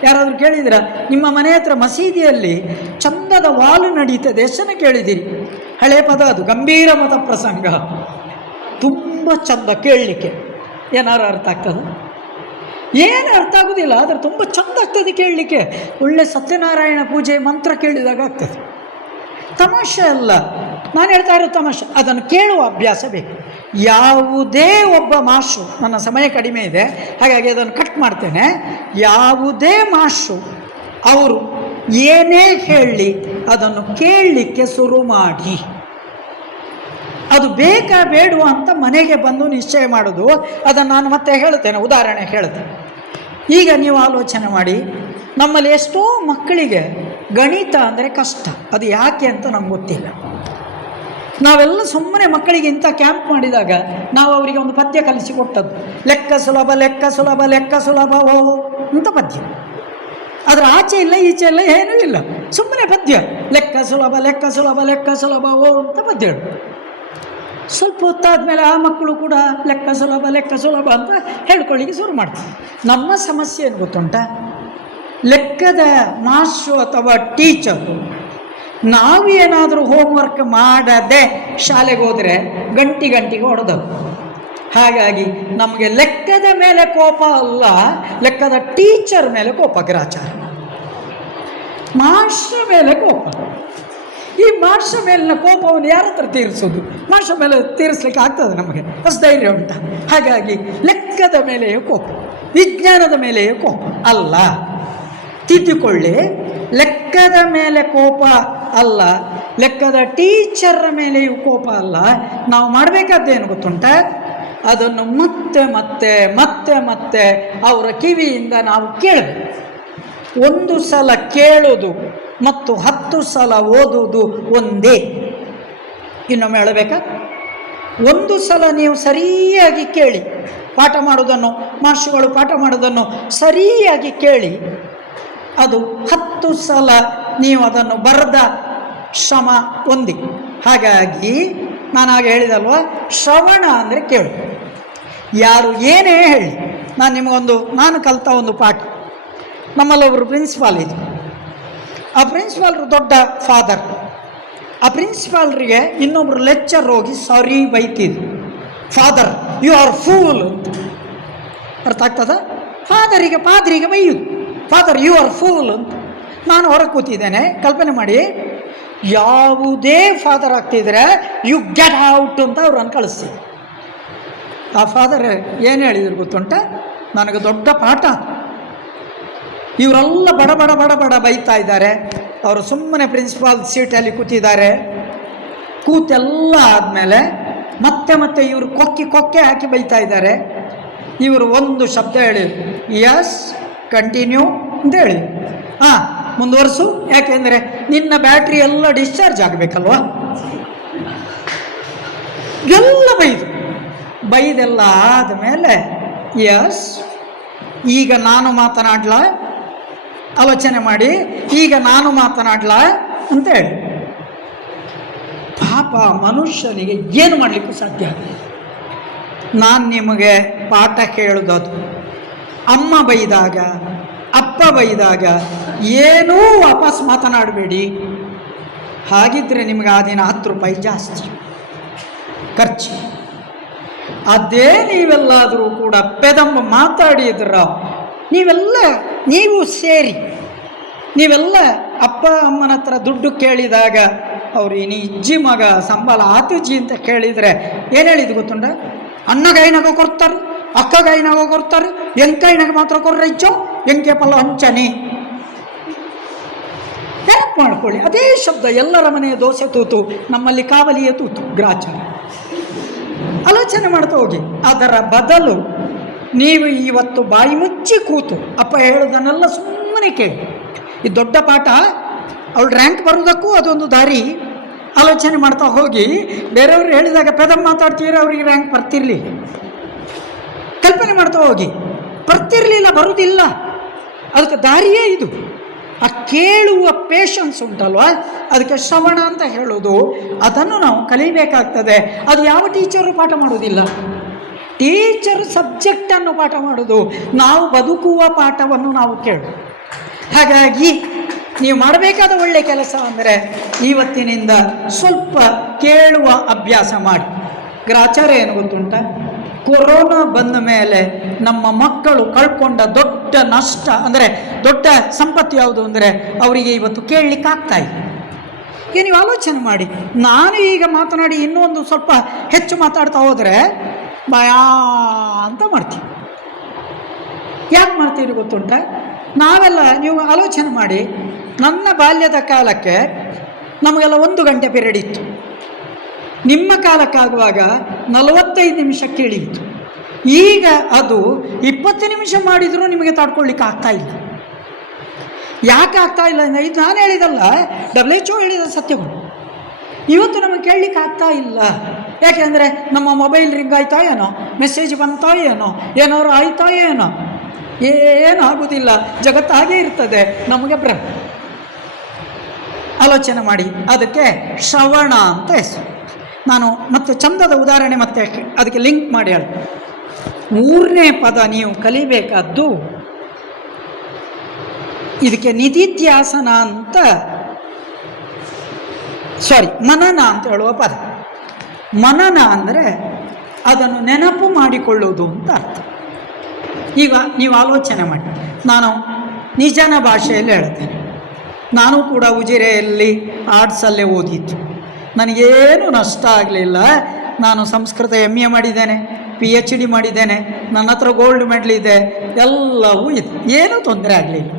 ಯಾರಾದರೂ ಕೇಳಿದಿರಾ? ನಿಮ್ಮ ಮನೆ ಹತ್ರ ಮಸೀದಿಯಲ್ಲಿ ಚಂದದ ವಾಲು ನಡೀತದೆ, ಎಷ್ಟು ಜನ ಕೇಳಿದ್ದೀರಿ? ಹಳೆ ಪದ ಅದು, ಗಂಭೀರ ಮತ ಪ್ರಸಂಗ, ತುಂಬ ಚಂದ ಕೇಳಲಿಕ್ಕೆ. ಏನಾರು ಅರ್ಥ ಆಗ್ತದೆ? ಏನು ಅರ್ಥ ಆಗೋದಿಲ್ಲ, ಆದರೆ ತುಂಬ ಚಂದ ಆಗ್ತದೆ ಕೇಳಲಿಕ್ಕೆ. ಒಳ್ಳೆ ಸತ್ಯನಾರಾಯಣ ಪೂಜೆ ಮಂತ್ರ ಕೇಳಿದಾಗ ಆಗ್ತದೆ. ತಮಾಷೆ ಅಲ್ಲ, ನಾನು ಹೇಳ್ತಾ ಇರೋ ತಮಾಷೆ. ಅದನ್ನು ಕೇಳುವ ಅಭ್ಯಾಸ ಬೇಕು. ಯಾವುದೇ ಒಬ್ಬ ಮಾಸ್ಟ್ರು, ನನ್ನ ಸಮಯ ಕಡಿಮೆ ಇದೆ ಹಾಗಾಗಿ ಅದನ್ನು ಕಟ್ ಮಾಡ್ತೇನೆ, ಯಾವುದೇ ಮಾಸ್ಟ್ರು ಅವರು ಏನೇ ಹೇಳಲಿ ಅದನ್ನು ಕೇಳಲಿಕ್ಕೆ ಶುರು ಮಾಡಿ. ಅದು ಬೇಕಾ ಬೇಡುವ ಅಂತ ಮನೆಗೆ ಬಂದು ನಿಶ್ಚಯ ಮಾಡೋದು. ಅದನ್ನು ನಾನು ಮತ್ತೆ ಹೇಳ್ತೇನೆ, ಉದಾಹರಣೆ ಹೇಳ್ತೇನೆ. ಈಗ ನೀವು ಆಲೋಚನೆ ಮಾಡಿ, ನಮ್ಮಲ್ಲಿ ಎಷ್ಟೋ ಮಕ್ಕಳಿಗೆ ಗಣಿತ ಅಂದರೆ ಕಷ್ಟ. ಅದು ಯಾಕೆ ಅಂತ ನಮ್ಗೆ ಗೊತ್ತಿಲ್ಲ. ನಾವೆಲ್ಲ ಸುಮ್ಮನೆ ಮಕ್ಕಳಿಗೆ ಇಂಥ ಕ್ಯಾಂಪ್ ಮಾಡಿದಾಗ ನಾವು ಅವರಿಗೆ ಒಂದು ಪದ್ಯ ಕಲಿಸಿಕೊಟ್ಟದ್ದು, ಲೆಕ್ಕ ಸುಲಭ ಲೆಕ್ಕ ಸುಲಭ ಲೆಕ್ಕ ಸುಲಭ ಓ ಅಂತ ಪದ್ಯ. ಅದರ ಆಚೆ ಇಲ್ಲ ಈಚೆ ಇಲ್ಲ ಏನೂ ಇಲ್ಲ, ಸುಮ್ಮನೆ ಪದ್ಯ. ಲೆಕ್ಕ ಸುಲಭ ಲೆಕ್ಕ ಸುಲಭ ಲೆಕ್ಕ ಸುಲಭ ಓ ಅಂತ ಪದ್ಯ. ಸ್ವಲ್ಪ ಹೊತ್ತಾದ ಮೇಲೆ ಆ ಮಕ್ಕಳು ಕೂಡ ಲೆಕ್ಕ ಸುಲಭ ಅಂತ ಹೇಳ್ಕೊಳ್ಳಿಕ್ಕೆ ಶುರು ಮಾಡ್ತಾರೆ. ನಮ್ಮ ಸಮಸ್ಯೆ ಏನು ಗೊತ್ತುಂಟ? ಲೆಕ್ಕದ ಮಾಸ್ಟ್ರು ಅಥವಾ ಟೀಚರು ನಾವು ಏನಾದರೂ ಹೋಮ್ವರ್ಕ್ ಮಾಡದೆ ಶಾಲೆಗೆ ಹೋದರೆ ಗಂಟಿಗೆ ಹೊಡೆದವು. ಹಾಗಾಗಿ ನಮಗೆ ಲೆಕ್ಕದ ಮೇಲೆ ಕೋಪ ಅಲ್ಲ, ಲೆಕ್ಕದ ಟೀಚರ್ ಮೇಲೆ ಕೋಪ, ಗ್ರಾಚಾರ. ಮಾಸ್ಟ್ರ ಮೇಲೆ ಕೋಪ. ಈ ಮಾಸ್ಟ್ರ ಮೇಲಿನ ಕೋಪವನ್ನು ಯಾರ ಹತ್ರ ತೀರಿಸೋದು? ಮಾಸ್ಟ್ರ ಮೇಲೆ ತೀರಿಸ್ಲಿಕ್ಕೆ ಆಗ್ತದೆ ನಮಗೆ? ಅಷ್ಟು ಧೈರ್ಯ ಉಂಟ? ಹಾಗಾಗಿ ಲೆಕ್ಕದ ಮೇಲೆಯೇ ಕೋಪ, ವಿಜ್ಞಾನದ ಮೇಲೆಯೇ ಕೋಪ ಅಲ್ಲ. ತಿದ್ದುಕೊಳ್ಳಿ, ಲೆಕ್ಕದ ಮೇಲೆ ಕೋಪ ಅಲ್ಲ, ಲೆಕ್ಕದ ಟೀಚರ್ ಮೇಲೆಯೂ ಕೋಪ ಅಲ್ಲ. ನಾವು ಮಾಡಬೇಕಾದ್ದೇನು ಗೊತ್ತುಂಟ? ಅದನ್ನು ಮತ್ತೆ ಮತ್ತೆ ಮತ್ತೆ ಮತ್ತೆ ಅವರ ಕಿವಿಯಿಂದ ನಾವು ಕೇಳಬೇಕು. ಒಂದು ಸಲ ಕೇಳೋದು ಮತ್ತು 10 ಸಲ ಓದುವುದು ಒಂದೇ. ಇನ್ನೊಮ್ಮೆ ಹೇಳಬೇಕಾ? ಒಂದು ಸಲ ನೀವು ಸರಿಯಾಗಿ ಕೇಳಿ, ಪಾಠ ಮಾಡೋದನ್ನು, ಮಾಸ್ಟರ್ಗಳು ಪಾಠ ಮಾಡೋದನ್ನು ಸರಿಯಾಗಿ ಕೇಳಿ, ಅದು 10 ಸಲ ನೀವು ಅದನ್ನು ಬರೆದ ಶ್ರಮ ಒಂದೇ. ಹಾಗಾಗಿ ನಾನು ಹಾಗೆ ಹೇಳಿದಲ್ವ, ಶ್ರವಣ ಅಂದರೆ ಕೇಳು. ಯಾರು ಏನೇ ಹೇಳಿ, ನಾನು ಕಲಿತ ಒಂದು ಪಾಠ, ನಮ್ಮಲ್ಲೊಬ್ಬರು ಪ್ರಿನ್ಸಿಪಾಲ್ ಇದ್ರು. ಆ ಪ್ರಿನ್ಸಿಪಾಲ್ರು ದೊಡ್ಡ ಫಾದರ್. ಆ ಪ್ರಿನ್ಸಿಪಾಲ್ರಿಗೆ ಇನ್ನೊಬ್ಬರು ಲೆಕ್ಚರ್ ಹೋಗಿ ಸಾರಿ ಬೈತಿದ್ರು. ಫಾದರ್ ಯು ಆರ್ ಫೂಲ್ ಅಂತ. ಅರ್ಥ ಆಗ್ತದ? ಪಾದರಿಗೆ ಬೈಯುದು, ಫಾದರ್ ಯು ಆರ್ ಫೂಲ್ ಅಂತ. ನಾನು ಹೊರಗೆ ಕೂತಿದ್ದೇನೆ, ಕಲ್ಪನೆ ಮಾಡಿ, ಯಾವುದೇ ಫಾದರ್ ಆಗ್ತಿದ್ರೆ ಯು ಗೆಟ್ ಔಟ್ ಅಂತ ಅವ್ರನ್ನು ಕಳಿಸ್ತೀವಿ. ಆ ಫಾದರ್ ಏನು ಹೇಳಿದ್ರು ಗೊತ್ತುಂಟ? ನನಗೆ ದೊಡ್ಡ ಪಾಠ. ಇವರೆಲ್ಲ ಬಡ ಬಡ ಬಡ ಬಡ ಬೈತಾ ಇದ್ದಾರೆ, ಅವರು ಸುಮ್ಮನೆ ಪ್ರಿನ್ಸಿಪಾಲ್ ಸೀಟಲ್ಲಿ ಕೂತಿದ್ದಾರೆ. ಕೂತೆಲ್ಲ ಆದಮೇಲೆ ಮತ್ತೆ ಮತ್ತೆ ಇವರು ಕೊಕ್ಕೆ ಹಾಕಿ ಬೈತಾ ಇದ್ದಾರೆ. ಇವರು ಒಂದು ಶಬ್ದ ಹೇಳಿ, ಯಸ್ ಕಂಟಿನ್ಯೂ ಅಂತ ಹೇಳಿ, ಹಾಂ, ಮುಂದುವರಿಸು. ಯಾಕೆಂದರೆ ನಿನ್ನ ಬ್ಯಾಟ್ರಿ ಎಲ್ಲ ಡಿಸ್ಚಾರ್ಜ್ ಆಗಬೇಕಲ್ವಾ. ಎಲ್ಲ ಬೈದೆಲ್ಲ ಆದಮೇಲೆ ಯಸ್, ಈಗ ನಾನು ಮಾತನಾಡ್ಲಾ, ಆಲೋಚನೆ ಮಾಡಿ, ಈಗ ನಾನು ಮಾತನಾಡ್ಲಾ ಅಂತೇಳಿ. ಪಾಪ ಮನುಷ್ಯನಿಗೆ ಏನು ಮಾಡಲಿಕ್ಕೂ ಸಾಧ್ಯ. ನಾನು ನಿಮಗೆ ಪಾಠ ಕೇಳೋದು, ಅಮ್ಮ ಬೈದಾಗ, ಅಪ್ಪ ಬೈದಾಗ ಏನೂ ವಾಪಸ್ ಮಾತನಾಡಬೇಡಿ. ಹಾಗಿದ್ರೆ ನಿಮಗೆ ಆ ದಿನ 10 ರೂಪಾಯಿ ಜಾಸ್ತಿ ಖರ್ಚು. ಅದೇ ನೀವೆಲ್ಲಾದರೂ ಕೂಡ ಪೆದಂಬ ಮಾತಾಡಿದ್ರ, ನೀವು ಸೇರಿ ನೀವೆಲ್ಲ ಅಪ್ಪ ಅಮ್ಮನ ಹತ್ರ ದುಡ್ಡು ಕೇಳಿದಾಗ ಅವ್ರು ನೀ ಇಜ್ಜಿ ಮಗ ಸಂಬಳ ಆತುಜಿ ಅಂತ ಕೇಳಿದರೆ ಏನು ಹೇಳಿದ್ದು ಗೊತ್ತುಂಟ? ಅಣ್ಣಗೈನಾಗ ಕೊಡ್ತಾರೆ, ಅಕ್ಕಗೈನಾಗ ಕೊಡ್ತಾರೆ, ಎಂಕೈನಾಗ ಮಾತ್ರ ಕೊರ್ರೈಚೋ ಎಂಕೆ ಪಲ್ಲ ಹಂಚನಿ. ನೆನಪು ಮಾಡ್ಕೊಳ್ಳಿ, ಅದೇ ಶಬ್ದ. ಎಲ್ಲರ ಮನೆಯ ದೋಸೆ ತೂತು, ನಮ್ಮಲ್ಲಿ ಕಾವಲಿಯ ತೂತು, ಗ್ರಾಚಾರ. ಆಲೋಚನೆ ಮಾಡ್ತಾ ಹೋಗಿ. ಅದರ ಬದಲು ನೀವು ಇವತ್ತು ಬಾಯಿ ಮುಚ್ಚಿ ಕೂತು ಅಪ್ಪ ಹೇಳೋದನ್ನೆಲ್ಲ ಸುಮ್ಮನೆ ಕೇಳಿ. ಈ ದೊಡ್ಡ ಪಾಠ. ಅವಳು ರ್ಯಾಂಕ್ ಬರೋದಕ್ಕೂ ಅದೊಂದು ದಾರಿ. ಆಲೋಚನೆ ಮಾಡ್ತಾ ಹೋಗಿ. ಬೇರೆಯವರು ಹೇಳಿದಾಗ ಪೆದಂ ಮಾತಾಡ್ತೀರ, ಅವರಿಗೆ ರ್ಯಾಂಕ್ ಬರ್ತಿರಲಿ. ಕಲ್ಪನೆ ಮಾಡ್ತಾ ಹೋಗಿ. ಬರ್ತಿರಲಿಲ್ಲ, ಬರುವುದಿಲ್ಲ. ಅದಕ್ಕೆ ದಾರಿಯೇ ಇದು. ಆ ಕೇಳುವ ಪೇಷನ್ಸ್ ಉಂಟಲ್ವ, ಅದಕ್ಕೆ ಶ್ರವಣ ಅಂತ ಹೇಳೋದು. ಅದನ್ನು ನಾವು ಕಲಿಬೇಕಾಗ್ತದೆ. ಅದು ಯಾವ ಟೀಚರು ಪಾಠ ಮಾಡೋದಿಲ್ಲ. ಟೀಚರ್ ಸಬ್ಜೆಕ್ಟನ್ನು ಪಾಠ ಮಾಡೋದು, ನಾವು ಬದುಕುವ ಪಾಠವನ್ನು ನಾವು ಕೇಳು. ಹಾಗಾಗಿ ನೀವು ಮಾಡಬೇಕಾದ ಒಳ್ಳೆಯ ಕೆಲಸ ಅಂದರೆ ಇವತ್ತಿನಿಂದ ಸ್ವಲ್ಪ ಕೇಳುವ ಅಭ್ಯಾಸ ಮಾಡಿ. ಗ್ರಾಚಾರ ಏನು ಗೊತ್ತುಂಟ? ಕೊರೋನಾ ಬಂದ ಮೇಲೆ ನಮ್ಮ ಮಕ್ಕಳು ಕಳ್ಕೊಂಡ ದೊಡ್ಡ ನಷ್ಟ ಅಂದರೆ ದೊಡ್ಡ ಸಂಪತ್ತು ಯಾವುದು ಅಂದರೆ ಅವರಿಗೆ ಇವತ್ತು ಕೇಳಲಿಕ್ಕೆ ಆಗ್ತಾ ಇದೆ. ಈಗ ನೀವು ಆಲೋಚನೆ ಮಾಡಿ. ನಾನು ಈಗ ಮಾತನಾಡಿ ಇನ್ನೊಂದು ಸ್ವಲ್ಪ ಹೆಚ್ಚು ಮಾತಾಡ್ತಾ ಹೋದರೆ ಭಯಾ ಅಂತ ಮಾಡ್ತೀವಿ. ಯಾಕೆ ಮಾಡ್ತೀವಿ ಗೊತ್ತುಂಟ? ನಾವೆಲ್ಲ, ನೀವು ಆಲೋಚನೆ ಮಾಡಿ, ನನ್ನ ಬಾಲ್ಯದ ಕಾಲಕ್ಕೆ ನಮಗೆಲ್ಲ 1 ಗಂಟೆ ಪೀರಿಯಡ್ ಇತ್ತು. ನಿಮ್ಮ ಕಾಲಕ್ಕಾಗುವಾಗ 45 ನಿಮಿಷಕ್ಕೆ ಇಳಿಯಿತು. ಈಗ ಅದು 20 ನಿಮಿಷ ಮಾಡಿದರೂ ನಿಮಗೆ ತಡ್ಕೊಳ್ಳಿಕ್ಕೆ ಆಗ್ತಾ ಇಲ್ಲ. ಯಾಕೆ ಆಗ್ತಾ ಇಲ್ಲ ಅಂದರೆ, ಇದು ನಾನು ಹೇಳಿದಲ್ಲ, WHO ಹೇಳಿದ ಸತ್ಯಗಳು. ಇವತ್ತು ನಮಗೆ ಕೇಳಲಿಕ್ಕೆ ಆಗ್ತಾ ಇಲ್ಲ. ಯಾಕೆಂದರೆ ನಮ್ಮ ಮೊಬೈಲ್ ರಿಂಗ್ ಆಯ್ತಾ ಏನೋ, ಮೆಸೇಜ್ ಬಂತಾ ಏನೋ, ಏನಾದ್ರು ಆಯ್ತಾ ಏನೋ, ಏನಾಗುವುದಿಲ್ಲ. ಜಗತ್ತು ಹಾಗೇ ಇರ್ತದೆ, ನಮಗೆ ಭ್ರಮ. ಆಲೋಚನೆ ಮಾಡಿ. ಅದಕ್ಕೆ ಶ್ರವಣ ಅಂತ ಹೆಸರು. ನಾನು ಮತ್ತೆ ಚಂದದ ಉದಾಹರಣೆ ಮತ್ತೆ ಅದಕ್ಕೆ ಲಿಂಕ್ ಮಾಡಿ ಹೇಳಿ. 3ನೇ ಪದ ನೀವು ಕಲಿಬೇಕಾದ್ದು, ಇದಕ್ಕೆ ನಿಧಿಧ್ಯಾಸನ ಅಂತ, ಮನನ ಅಂತ ಹೇಳುವ ಪದ. ಮನನ ಅಂದರೆ ಅದನ್ನು ನೆನಪು ಮಾಡಿಕೊಳ್ಳುವುದು ಅಂತ ಅರ್ಥ. ಈಗ ನೀವು ಆಲೋಚನೆ ಮಾಡಿ. ನಾನು ನಿಜನ ಭಾಷೆಯಲ್ಲಿ ಹೇಳ್ತೇನೆ. ನಾನು ಕೂಡ ಉಜಿರೆಯಲ್ಲಿ ಆರ್ಟ್ಸಲ್ಲೇ ಓದಿದ್ದು. ನನಗೇನು ನಷ್ಟ ಆಗಲಿಲ್ಲ. ನಾನು ಸಂಸ್ಕೃತ MA ಮಾಡಿದ್ದೇನೆ, PhD ಮಾಡಿದ್ದೇನೆ, ನನ್ನ ಹತ್ರ ಗೋಲ್ಡ್ ಮೆಡಲ್ ಇದೆ, ಎಲ್ಲವೂ ಇದೆ, ಏನೂ ತೊಂದರೆ ಆಗಲಿಲ್ಲ.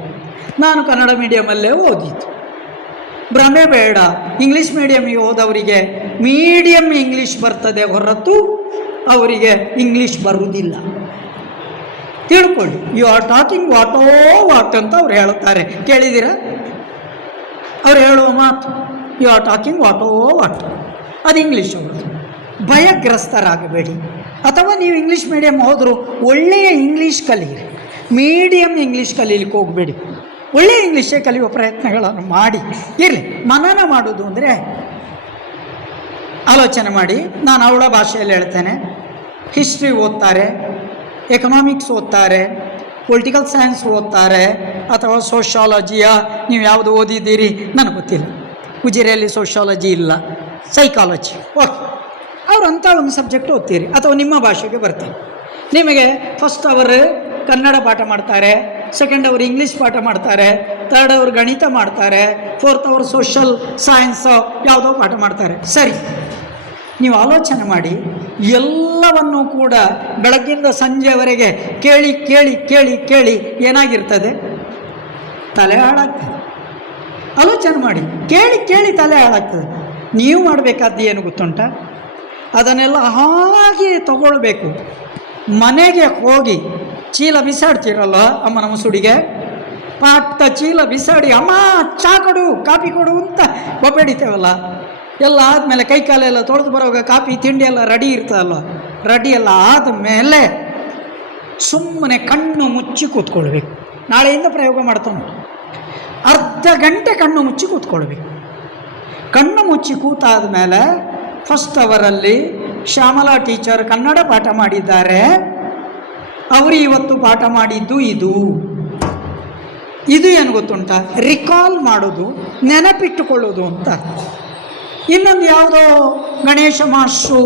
ನಾನು ಕನ್ನಡ ಮೀಡಿಯಮಲ್ಲೇ ಓದಿದ್ದು. ಭ್ರಮೆ ಬೇಡ. ಇಂಗ್ಲೀಷ್ ಮೀಡಿಯಮಿಗೆ ಹೋದವರಿಗೆ ಮೀಡಿಯಮ್ ಇಂಗ್ಲೀಷ್ ಬರ್ತದೆ ಹೊರತು ಅವರಿಗೆ ಇಂಗ್ಲೀಷ್ ಬರುವುದಿಲ್ಲ. ತಿಳ್ಕೊಳ್ಳಿ. ಯು ಆರ್ ಟಾಕಿಂಗ್ ವಾಟ್ ಅಂತ ಅವ್ರು ಹೇಳುತ್ತಾರೆ, ಕೇಳಿದ್ದೀರಾ? ಅವ್ರು ಹೇಳುವ ಮಾತು ಯು ಆರ್ ಟಾಕಿಂಗ್ ವಾಟ್, ಅದು ಇಂಗ್ಲೀಷ್ ಅವ್ರದ್ದು. ಭಯಗ್ರಸ್ತರಾಗಬೇಡಿ. ಅಥವಾ ನೀವು ಇಂಗ್ಲೀಷ್ ಮೀಡಿಯಮ್ ಹೋದರೂ ಒಳ್ಳೆಯ ಇಂಗ್ಲೀಷ್ ಕಲಿಯಿರಿ, ಮೀಡಿಯಮ್ ಇಂಗ್ಲೀಷ್ ಕಲೀಲಿಕ್ಕೆ ಹೋಗಬೇಡಿ. ಒಳ್ಳೆಯ ಇಂಗ್ಲೀಷೇ ಕಲಿಯುವ ಪ್ರಯತ್ನಗಳನ್ನು ಮಾಡಿ ಇರಲಿ. ಮನನ ಮಾಡೋದು ಅಂದರೆ ಆಲೋಚನೆ ಮಾಡಿ. ನಾನು ಅವಳ ಭಾಷೆಯಲ್ಲಿ ಹೇಳ್ತೇನೆ. ಹಿಸ್ಟ್ರಿ ಓದ್ತಾರೆ, ಎಕನಾಮಿಕ್ಸ್ ಓದ್ತಾರೆ, ಪೊಲಿಟಿಕಲ್ ಸೈನ್ಸ್ ಓದ್ತಾರೆ, ಅಥವಾ ಸೋಷಿಯಾಲಜಿಯ ನೀವು ಯಾವುದು ಓದಿದ್ದೀರಿ ನನಗೆ ಗೊತ್ತಿಲ್ಲ. ಉಜಿರೆಯಲ್ಲಿ ಸೋಷಿಯಾಲಜಿ ಇಲ್ಲ, ಸೈಕಾಲಜಿ. ಓಕೆ, ಅವರು ಅಂಥ ಒಂದು ಸಬ್ಜೆಕ್ಟ್ ಓದ್ತೀರಿ. ಅಥವಾ ನಿಮ್ಮ ಭಾಷೆಗೆ ಬರ್ತಾರೆ. ನಿಮಗೆ ಫಸ್ಟ್ ಅವರು ಕನ್ನಡ ಪಾಠ ಮಾಡ್ತಾರೆ, ಸೆಕೆಂಡ್ ಅವರು ಇಂಗ್ಲೀಷ್ ಪಾಠ ಮಾಡ್ತಾರೆ, ಥರ್ಡ್ ಅವರು ಗಣಿತ ಮಾಡ್ತಾರೆ, ಫೋರ್ತ್ ಅವರು ಸೋಷಲ್ ಸೈನ್ಸ್ ಯಾವುದೋ ಪಾಠ ಮಾಡ್ತಾರೆ. ಸರಿ, ನೀವು ಆಲೋಚನೆ ಮಾಡಿ. ಎಲ್ಲವನ್ನೂ ಕೂಡ ಬೆಳಗ್ಗಿಂದ ಸಂಜೆವರೆಗೆ ಕೇಳಿ ಕೇಳಿ ಕೇಳಿ ಕೇಳಿ ಏನಾಗಿರ್ತದೆ? ತಲೆ ಹಾಳಾಗ್ತದೆ. ಆಲೋಚನೆ ಮಾಡಿ. ಕೇಳಿ ಕೇಳಿ ತಲೆ ಹಾಳಾಗ್ತದೆ. ನೀವು ಮಾಡಬೇಕಾದ್ದು ಏನು ಗೊತ್ತುಂಟ? ಅದನ್ನೆಲ್ಲ ಹಾಗೆ ತಗೊಳ್ಬೇಕು. ಮನೆಗೆ ಹೋಗಿ ಚೀಲ ಬಿಸಾಡ್ತೀರಲ್ಲ ಅಮ್ಮನ ಮುಸುಡಿಗೆ, ಪಾಟ ಚೀಲ ಬಿಸಾಡಿ ಅಮ್ಮ ಚಾ ಕೊಡು ಕಾಫಿ ಕೊಡು ಅಂತ ಬೊಬ್ಬೆಡಿತೇವಲ್ಲ. ಎಲ್ಲ ಆದಮೇಲೆ ಕೈ ಕಾಲೆಲ್ಲ ತೊಳೆದು ಬರೋವಾಗ ಕಾಫಿ ತಿಂಡಿ ಎಲ್ಲ ರೆಡಿ ಇರ್ತದಲ್ವ, ರೆಡಿ ಎಲ್ಲ ಆದಮೇಲೆ ಸುಮ್ಮನೆ ಕಣ್ಣು ಮುಚ್ಚಿ ಕೂತ್ಕೊಳ್ಬೇಕು. ನಾಳೆಯಿಂದ ಪ್ರಯೋಗ ಮಾಡ್ತಾನೆ. ಅರ್ಧ ಗಂಟೆ ಕಣ್ಣು ಮುಚ್ಚಿ ಕೂತ್ಕೊಳ್ಬೇಕು. ಕಣ್ಣು ಮುಚ್ಚಿ ಕೂತಾದ ಮೇಲೆ ಫಸ್ಟ್ ಅವರಲ್ಲಿ ಶ್ಯಾಮಲಾ ಟೀಚರ್ ಕನ್ನಡ ಪಾಠ ಮಾಡಿದ್ದಾರೆ. ಅವರು ಇವತ್ತು ಪಾಠ ಮಾಡಿದ್ದು ಇದು ಏನು ಗೊತ್ತುಂಟ, ರಿಕಾಲ್ ಮಾಡೋದು, ನೆನಪಿಟ್ಟುಕೊಳ್ಳೋದು ಅಂತ. ಇನ್ನೊಂದು ಯಾವುದೋ ಗಣೇಶ ಮಾಸ್ಟ್ರು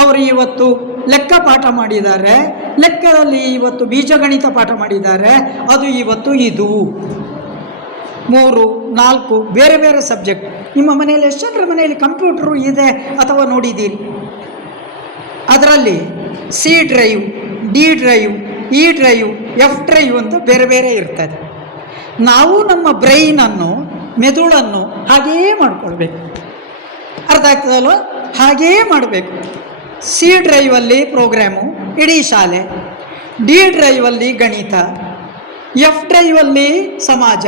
ಅವರು ಇವತ್ತು ಲೆಕ್ಕ ಪಾಠ ಮಾಡಿದ್ದಾರೆ, ಲೆಕ್ಕದಲ್ಲಿ ಇವತ್ತು ಬೀಜಗಣಿತ ಪಾಠ ಮಾಡಿದ್ದಾರೆ, ಅದು ಇವತ್ತು ಇದು. 3, 4 ಬೇರೆ ಬೇರೆ ಸಬ್ಜೆಕ್ಟ್. ನಿಮ್ಮ ಮನೆಯಲ್ಲಿ ಎಷ್ಟು ಜನರ ಮನೆಯಲ್ಲಿ ಕಂಪ್ಯೂಟ್ರು ಇದೆ ಅಥವಾ ನೋಡಿದ್ದೀರಿ? ಅದರಲ್ಲಿ C drive, D drive, E drive, F drive ಅಂತ ಬೇರೆ ಬೇರೆ ಇರ್ತದೆ. ನಾವು ನಮ್ಮ ಬ್ರೈನನ್ನು, ಮೆದುಳನ್ನು ಹಾಗೆಯೇ ಮಾಡಿಕೊಳ್ಬೇಕು. ಅರ್ಥ ಆಗ್ತದಲ್ವ? ಹಾಗೆಯೇ ಮಾಡಬೇಕು. ಸಿ ಡ್ರೈವಲ್ಲಿ ಪ್ರೋಗ್ರಾಮು ಇಡೀ ಶಾಲೆ, ಡಿ ಡ್ರೈವಲ್ಲಿ ಗಣಿತ, ಎಫ್ ಡ್ರೈವಲ್ಲಿ ಸಮಾಜ,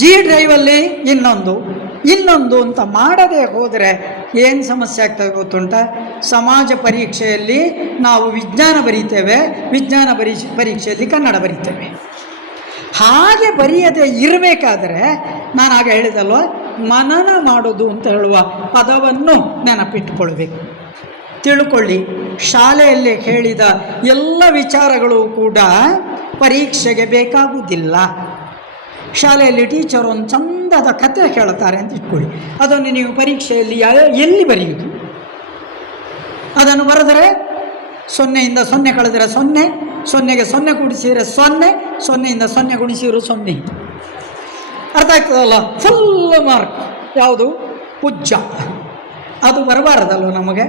ಜಿ ಡ್ರೈವಲ್ಲಿ ಇನ್ನೊಂದು ಅಂತ ಮಾಡದೆ ಹೋದರೆ ಏನು ಸಮಸ್ಯೆ ಆಗ್ತದೆ ಗೊತ್ತುಂಟ? ಸಮಾಜ ಪರೀಕ್ಷೆಯಲ್ಲಿ ನಾವು ವಿಜ್ಞಾನ ಬರೀತೇವೆ, ವಿಜ್ಞಾನ ಪರೀಕ್ಷೆಯಲ್ಲಿ ಕನ್ನಡ ಬರೀತೇವೆ. ಹಾಗೆ ಬರೆಯದೆ ಇರಬೇಕಾದ್ರೆ ನಾನು ಆಗ ಹೇಳಿದಲ್ವ, ಮನನ ಮಾಡೋದು ಅಂತ ಹೇಳುವ ಪದವನ್ನು ನೆನಪಿಟ್ಟುಕೊಳ್ಬೇಕು. ತಿಳ್ಕೊಳ್ಳಿ, ಶಾಲೆಯಲ್ಲಿ ಹೇಳಿದ ಎಲ್ಲ ವಿಚಾರಗಳು ಕೂಡ ಪರೀಕ್ಷೆಗೆ ಬೇಕಾಗುವುದಿಲ್ಲ. ಶಾಲೆಯಲ್ಲಿ ಟೀಚರ್ ಒಂದು ಚಂದದ ಕಥೆ ಹೇಳ್ತಾರೆ ಅಂತ ಇಟ್ಕೊಳ್ಳಿ, ಅದನ್ನು ನೀವು ಪರೀಕ್ಷೆಯಲ್ಲಿ ಎಲ್ಲಿ ಬರೆಯುವುದು? ಅದನ್ನು ಬರೆದರೆ 0ಯಿಂದ 0 ಕಳೆದರೆ 0, 0ಗೆ 0 ಕೂಡಿಸಿದರೆ 0, 0ಯಿಂದ 0 ಗುಣಿಸಿದರೆ 0. ಅರ್ಥ ಆಗ್ತದಲ್ಲ? Full mark. ಯಾವುದು? ಪೂಜ್ಯ. ಅದು ಬರಬಾರದಲ್ವ ನಮಗೆ?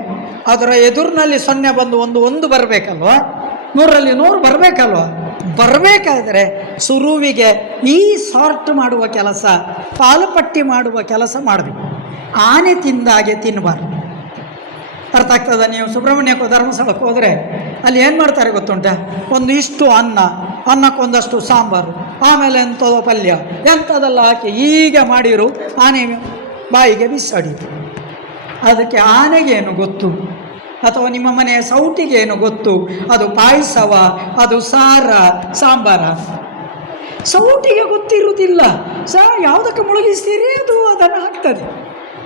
ಅದರ ಎದುರಿನಲ್ಲಿ 0 ಬಂದು ಒಂದು ಬರಬೇಕಲ್ವ? 100ರಲ್ಲಿ 100 ಬರಬೇಕಲ್ವ? ಬರಬೇಕಾದ್ರೆ ಸುರುವಿಗೆ ಈ ಸಾರ್ಟ್ ಮಾಡುವ ಕೆಲಸ, ಪಾಲುಪಟ್ಟಿ ಮಾಡುವ ಕೆಲಸ ಮಾಡಬೇಕು. ಆನೆ ತಿಂದಾಗೆ ತಿನ್ನಬಾರ್ದು. ಅರ್ಥ ಆಗ್ತದ? ನೀವು ಸುಬ್ರಹ್ಮಣ್ಯಕ್ಕೋ ಧರ್ಮಸ್ಥಳಕ್ಕೆ ಹೋದರೆ ಅಲ್ಲಿ ಏನು ಮಾಡ್ತಾರೆ ಗೊತ್ತುಂಟ? ಇಷ್ಟು ಅನ್ನಕ್ಕೊಂದಷ್ಟು ಸಾಂಬಾರು, ಆಮೇಲೆ ಎಂಥದೋ ಪಲ್ಯ, ಎಂಥದೆಲ್ಲ ಹಾಕಿ ಹೀಗೆ ಮಾಡಿರು ಆನೆ ಬಾಯಿಗೆ ಬಿಸಾಡಿತು. ಅದಕ್ಕೆ ಆನೆಗೇನು ಗೊತ್ತು? ಅಥವಾ ನಿಮ್ಮ ಮನೆಯ ಸೌಟಿಗೇನು ಗೊತ್ತು? ಅದು ಪಾಯಸವ, ಅದು ಸಾರ, ಸಾಂಬಾರ? ಸೌಟಿಗೆ ಗೊತ್ತಿರುವುದಿಲ್ಲ. ಯಾವುದಕ್ಕೆ ಮುಳುಗಿಸ್ತೀರಿ ಅದು ಅದನ್ನು ಹಾಕ್ತದೆ.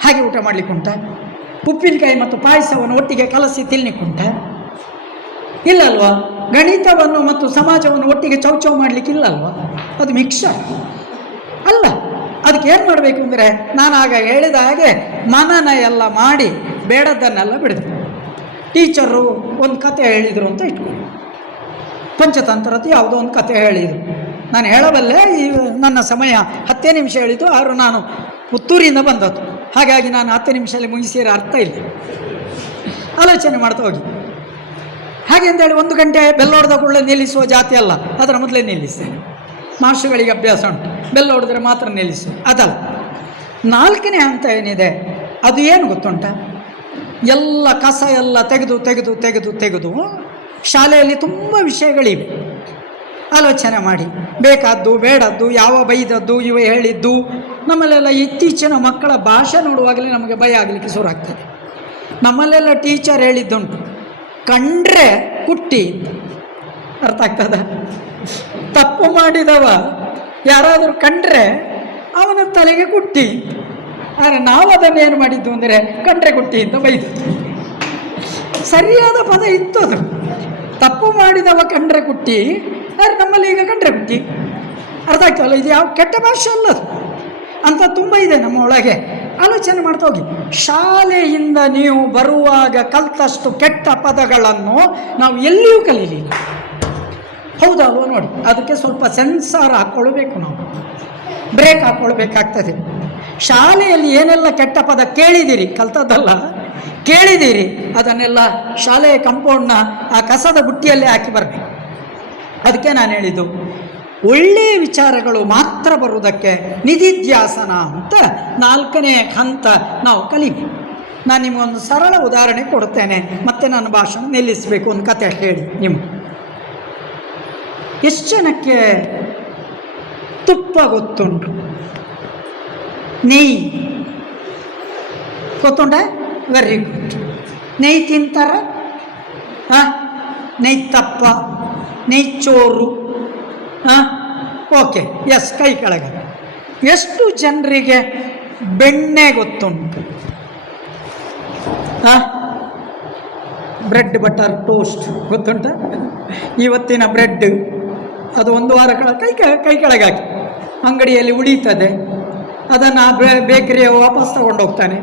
ಹಾಗೆ ಊಟ ಮಾಡಲಿಕ್ಕುಂಟ? ಉಪ್ಪಿನಕಾಯಿ ಮತ್ತು ಪಾಯಸವನ್ನು ಒಟ್ಟಿಗೆ ಕಲಸಿ ತಿನ್ನಲಿಕ್ಕುಂಟ? ಇಲ್ಲಲ್ವಾ? ಗಣಿತವನ್ನು ಮತ್ತು ಸಮಾಜವನ್ನು ಒಟ್ಟಿಗೆ ಚೌಚೌ ಮಾಡಲಿಕ್ಕಿಲ್ಲಲ್ವ? ಅದು ಮಿಕ್ಸರ್ ಅಲ್ಲ. ಅದಕ್ಕೆ ಏನು ಮಾಡಬೇಕು ಅಂದರೆ, ನಾನು ಆಗ ಹೇಳಿದ ಹಾಗೆ ಮನನ ಎಲ್ಲ ಮಾಡಿ ಬೇಡದ್ದನ್ನೆಲ್ಲ ಬಿಡಿದ್ರು. ಟೀಚರು ಒಂದು ಕತೆ ಹೇಳಿದರು ಅಂತ ಇಟ್ಕೊಂಡು, ಪಂಚತಂತ್ರದ್ದು ಯಾವುದೋ ಒಂದು ಕತೆ ಹೇಳಿದರು. ನಾನು ಹೇಳಬಲ್ಲೆ, ನನ್ನ ಸಮಯ 10 ನಿಮಿಷ ಹೇಳಿದ್ದು, ಆದರೂ ನಾನು ಪುತ್ತೂರಿಂದ ಬಂದದ್ದು, ಹಾಗಾಗಿ ನಾನು 10 ನಿಮಿಷದಲ್ಲಿ ಮುಗಿಸಿರೋ ಅರ್ಥ ಇಲ್ಲ. ಆಲೋಚನೆ ಮಾಡ್ತಾ ಹೋಗಿ. ಹಾಗೆ ಅಂತೇಳಿ 1 ಗಂಟೆ ಬೆಲ್ಲ ಹೊಡೆದ ಕೂಡಲೇ ನಿಲ್ಲಿಸುವ ಜಾತಿ ಅಲ್ಲ, ಅದರ ಮೊದಲೇ ನಿಲ್ಲಿಸ್ತೇನೆ. ಮಾಸ್ಟರ್ಗಳಿಗೆ ಅಭ್ಯಾಸ ಉಂಟು, ಬೆಲ್ಲ ಹೊಡೆದ್ರೆ ಮಾತ್ರ ನಿಲ್ಲಿಸು, ಅದಲ್ಲ. 4ನೇ ಹಂತ ಏನಿದೆ ಅದು ಏನು ಗೊತ್ತುಂಟ? ಎಲ್ಲ ಕಸ ಎಲ್ಲ ತೆಗೆದು ಶಾಲೆಯಲ್ಲಿ ತುಂಬ ವಿಷಯಗಳಿವೆ. ಆಲೋಚನೆ ಮಾಡಿ, ಬೇಕಾದ್ದು ಬೇಡದ್ದು, ಯಾವ ಬೈದದ್ದು, ಇವ ಹೇಳಿದ್ದು. ನಮ್ಮಲ್ಲೆಲ್ಲ ಇತ್ತೀಚಿನ ಮಕ್ಕಳ ಭಾಷೆ ನೋಡುವಾಗಲೇ ನಮಗೆ ಭಯ ಆಗಲಿಕ್ಕೆ ಶುರು ಆಗ್ತದೆ. ನಮ್ಮಲ್ಲೆಲ್ಲ ಟೀಚರ್ ಹೇಳಿದ್ದುಂಟು, ಕಂಡ್ರೆ ಕುಟ್ಟಿ. ಅರ್ಥ ಆಗ್ತದ? ತಪ್ಪು ಮಾಡಿದವ ಯಾರಾದರೂ ಕಂಡ್ರೆ ಅವನ ತಲೆಗೆ ಕುಟ್ಟಿ. ಆದರೆ ನಾವು ಅದನ್ನು ಏನು ಮಾಡಿದ್ದು ಅಂದರೆ ಕಂಡ್ರೆ ಕುಟ್ಟಿ ಅಂತ ಬೈದು. ಸರಿಯಾದ ಪದ ಇತ್ತು ಅದು. ತಪ್ಪು ಮಾಡಿದವ ಕಂಡ್ರೆ ಕುಟ್ಟಿ, ಆದರೆ ನಮ್ಮಲ್ಲಿ ಈಗ ಕಂಡ್ರೆ ಕುಟ್ಟಿ. ಅರ್ಥ ಆಗ್ತವಲ್ಲ? ಇದು ಯಾವ ಕೆಟ್ಟ ಭಾಷೆ ಅಲ್ಲ ಅದು. ಅಂತ ತುಂಬ ಇದೆ ನಮ್ಮ ಒಳಗೆ. ಆಲೋಚನೆ ಮಾಡ್ತಾ ಹೋಗಿ. ಶಾಲೆಯಿಂದ ನೀವು ಬರುವಾಗ ಕಲ್ತಷ್ಟು ಕೆಟ್ಟ ಪದಗಳನ್ನು ನಾವು ಎಲ್ಲಿಯೂ ಕಲೀಲಿಲ್ಲ. ಹೌದಲ್ವ? ನೋಡಿ, ಅದಕ್ಕೆ ಸ್ವಲ್ಪ ಸೆನ್ಸಾರ್ ಹಾಕ್ಕೊಳ್ಬೇಕು, ನಾವು ಬ್ರೇಕ್ ಹಾಕ್ಕೊಳ್ಬೇಕಾಗ್ತದೆ. ಶಾಲೆಯಲ್ಲಿ ಏನೆಲ್ಲ ಕೆಟ್ಟ ಪದ ಕೇಳಿದ್ದೀರಿ, ಕಲ್ತದ್ದಲ್ಲ, ಕೇಳಿದ್ದೀರಿ, ಅದನ್ನೆಲ್ಲ ಶಾಲೆಯ ಕಾಂಪೌಂಡ್ನ ಆ ಕಸದ ಬುಟ್ಟಿಯಲ್ಲೇ ಹಾಕಿ ಬರಬೇಕು. ಅದಕ್ಕೆ ನಾನು ಹೇಳಿದ್ದು, ಒಳ್ಳೆಯ ವಿಚಾರಗಳು ಮಾತ್ರ ಬರುವುದಕ್ಕೆ ನಿಧಿಧ್ಯಾಸನ ಅಂತ 4ನೇ ಹಂತ ನಾವು ಕಲಿಬೇಕು. ನಾನು ನಿಮಗೊಂದು ಸರಳ ಉದಾಹರಣೆ ಕೊಡ್ತೇನೆ, ಮತ್ತೆ ನನ್ನ ಭಾಷಣ ನಿಲ್ಲಿಸಬೇಕು. ಒಂದು ಕತೆ ಹೇಳಿ ನಿಮಗೆ. ಎಷ್ಟು ಜನಕ್ಕೆ ತುಪ್ಪ ಗೊತ್ತುಂಟು, ನೆಯ್ಯಿ ಗೊತ್ತುಂಟ? Very good. ನೆಯ್ಯಿ ತಿಂತಾರ? ನೆಯ್ಯಿ ತಪ್ಪ, ನೆಯ್ಯಿ ಚೋರು. ಓಕೆ, ಎಸ್, ಕೈ ಕೆಳಗೆ. ಎಷ್ಟು ಜನರಿಗೆ ಬೆಣ್ಣೆ ಗೊತ್ತುಂಟು? ಬ್ರೆಡ್ ಬಟರ್ ಟೋಸ್ಟ್ ಗೊತ್ತುಂಟ? ಇವತ್ತಿನ ಬ್ರೆಡ್ ಅದು ಒಂದು ವಾರ ಕೈ ಕೆಳಗೆ ಹಾಕಿ ಅಂಗಡಿಯಲ್ಲಿ ಉಳೀತದೆ. ಅದನ್ನು ಬೇಕರಿಯ ವಾಪಸ್ ತಗೊಂಡೋಗ್ತಾನೆ.